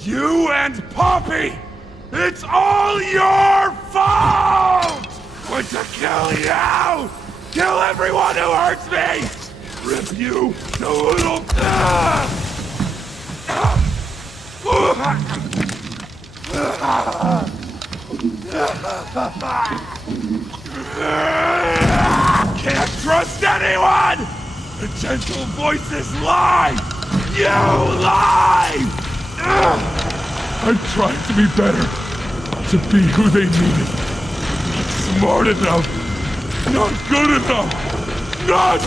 You and Poppy! It's all your fault! Want to kill you! Kill everyone who hurts me! Rip you to little... Can't trust anyone! The gentle voices lie! You lie! I'm trying to be better, to be who they needed. Not smart enough, not good enough, not...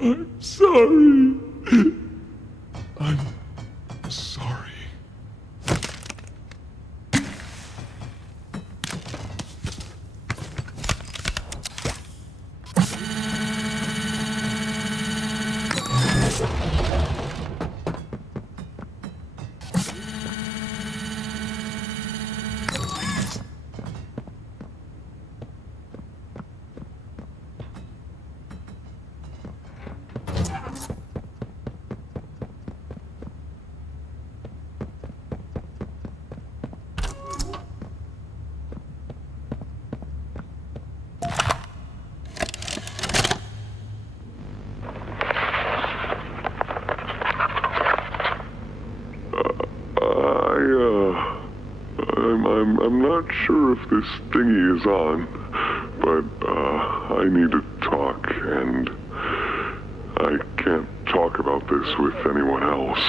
I'm sorry. I'm sorry. I'm not sure if this thingy is on, but I need to talk, and I can't talk about this with anyone else.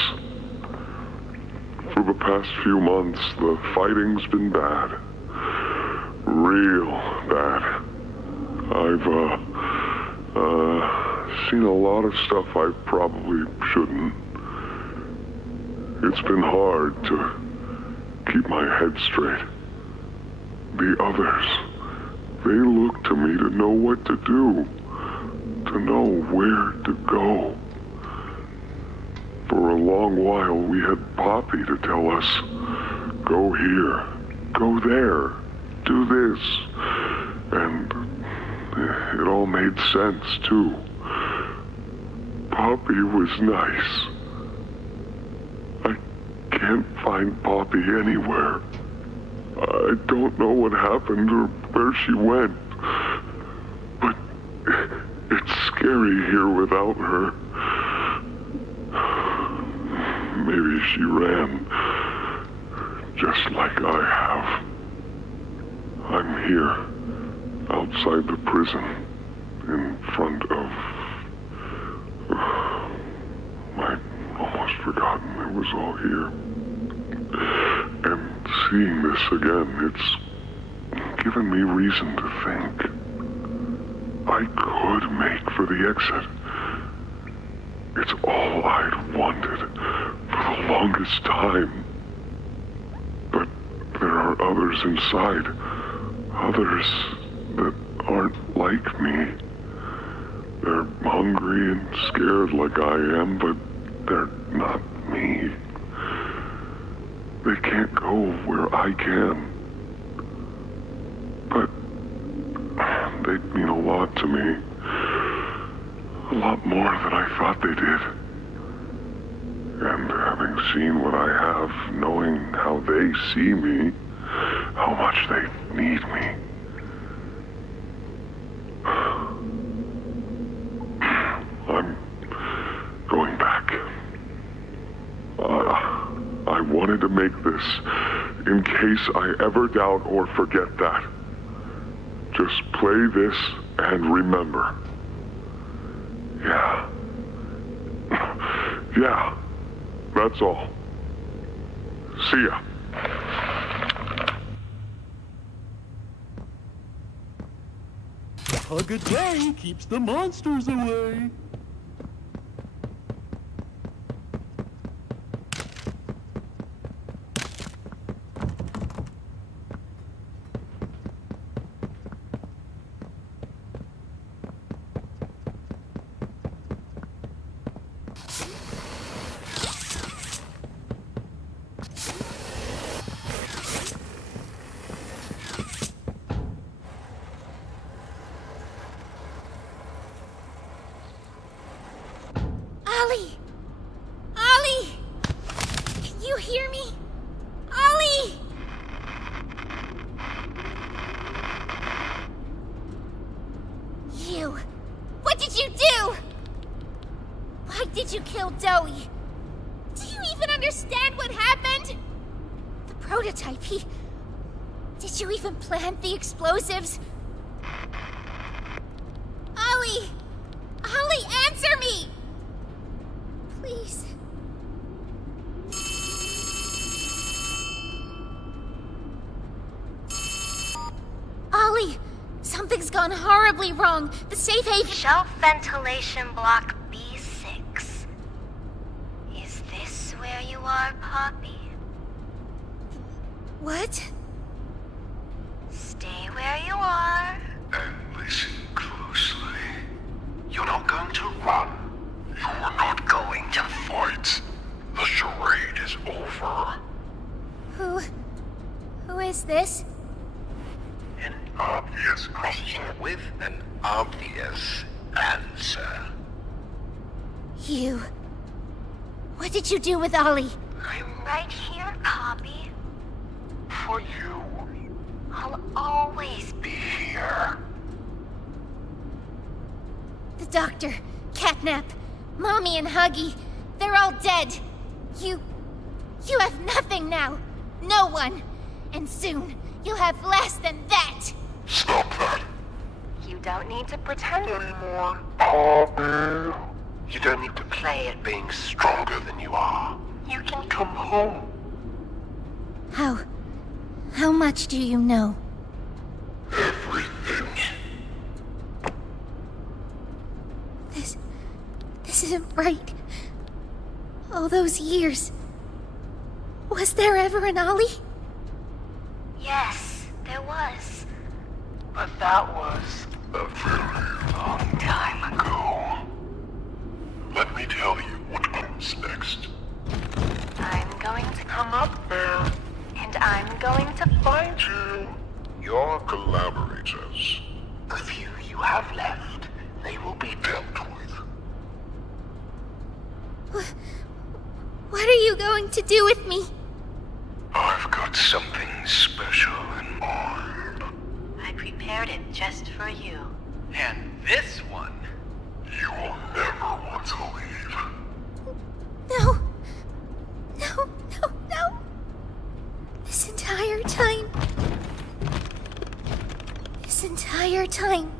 For the past few months, the fighting's been bad. Real bad. I've seen a lot of stuff I probably shouldn't. It's been hard to keep my head straight. The others, they look to me to know what to do, to know where to go. For a long while, we had Poppy to tell us, go here, go there, do this. And it all made sense, too. Poppy was nice. I can't find Poppy anywhere. I don't know what happened or where she went. But it's scary here without her. Maybe she ran, just like I have. I'm here, outside the prison, in front of... I'd almost forgotten it was all here. And seeing this again, it's given me reason to think. I could make for the exit. It's all I'd wanted for the longest time. But there are others inside. Others that aren't like me. They're hungry and scared like I am, but they're not me. They can't go where I can. But they mean a lot to me. A lot more than I thought they did. And having seen what I have, knowing how they see me, how much they need me. I'm going back. I wanted to make this in case I ever doubt or forget that. Just play this and remember. Yeah. Yeah. That's all. See ya. A hug a day keeps the monsters away. Ollie! Ollie! Can you hear me? Ollie! You! What did you do? Why did you kill Dowie? Do you even understand what happened? The prototype, Did you even plant the explosives? Ollie! Ollie, answer me! Please. Ollie! Something's gone horribly wrong. The safe haven... Shelf ventilation block B6. Is this where you are, Poppy? What? Stay where you are. And listen closely. You're not going to run. You're not going to fight. The charade is over. Who is this? An obvious question with an obvious answer. You. What did you do with Ollie? I'm right here, Poppy. For you. I'll always be here. The doctor, Catnap, Mommy and Huggy, they're all dead. You have nothing now. No one. And soon, you'll have less than that. Stop that. You don't need to pretend anymore. Poppy. You don't need to play at being stronger than you are. You can come home. How much do you know? Everything. This isn't right. All those years. Was there ever an Ollie? Yes, there was. But that was a very long time ago. Let me tell you what comes next. I'm going to come up there. And I'm going to find you. Your collaborators. The few you have left, they will be dealt with. What are you going to do with me? I've got something special in mind. I prepared it just for you. And this one... You will never want to leave. No. This entire time... This entire time,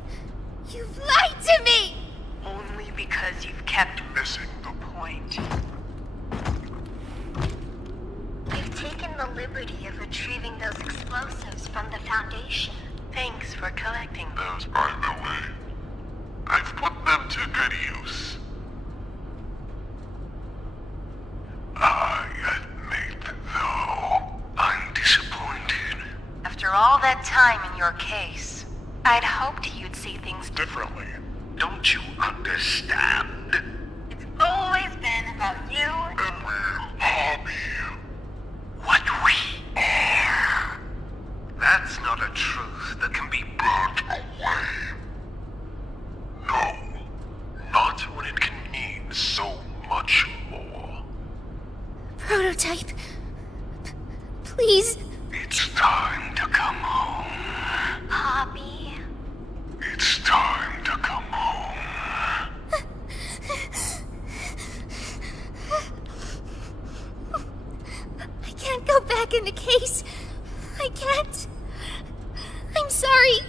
you've lied to me! Only because you've kept missing the point. We've taken the liberty of retrieving those explosives from the Foundation. Thanks for collecting Those, by the way, I've put them to good use. I admit, though, I'm disappointed. After all that time in your case, I'd hoped you'd see things Differently. Don't you understand? It's always been about you And we'll all be what we are. That's not a truth that can be burnt away. No, not when it can mean so much more. Prototype. Please. It's time to come home. Poppy. It's time to come home. I can't go back in the case. I can't. I'm sorry.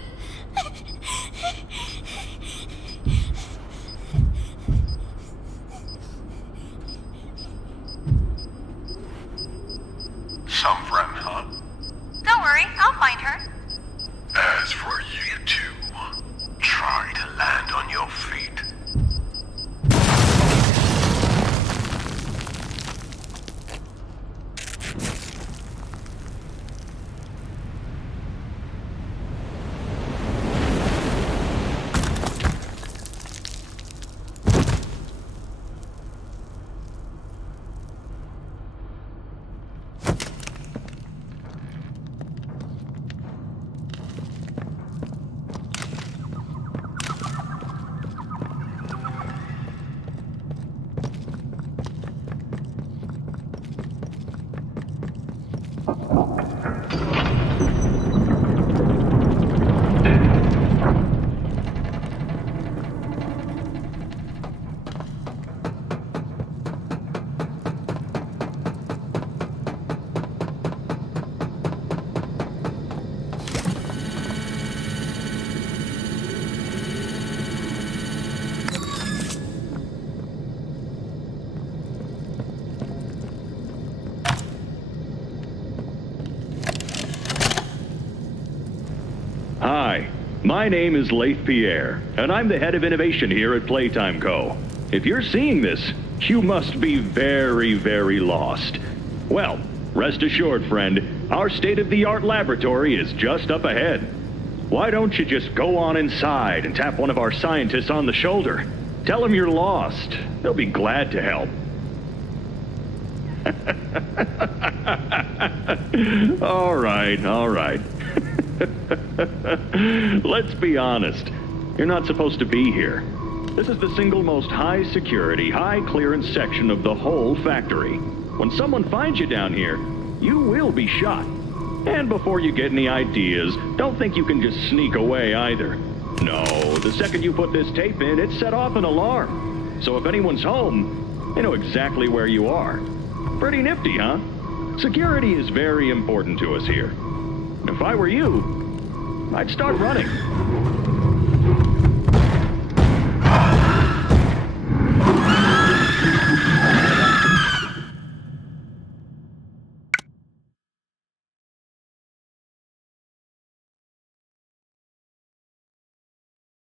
Some friend, huh? Don't worry, I'll find her. As for you two, try to land on your feet. Hi, my name is Leif Pierre, and I'm the head of innovation here at Playtime Co. If you're seeing this, you must be very, very lost. Well, rest assured, friend, our state-of-the-art laboratory is just up ahead. Why don't you just go on inside and tap one of our scientists on the shoulder? Tell them you're lost. They'll be glad to help. All right. Let's be honest. You're not supposed to be here. This is the single most high security, high clearance section of the whole factory. When someone finds you down here, you will be shot. And before you get any ideas, don't think you can just sneak away either. No, the second you put this tape in, it set off an alarm. So if anyone's home, they know exactly where you are. Pretty nifty, huh? Security is very important to us here. If I were you, I'd start running.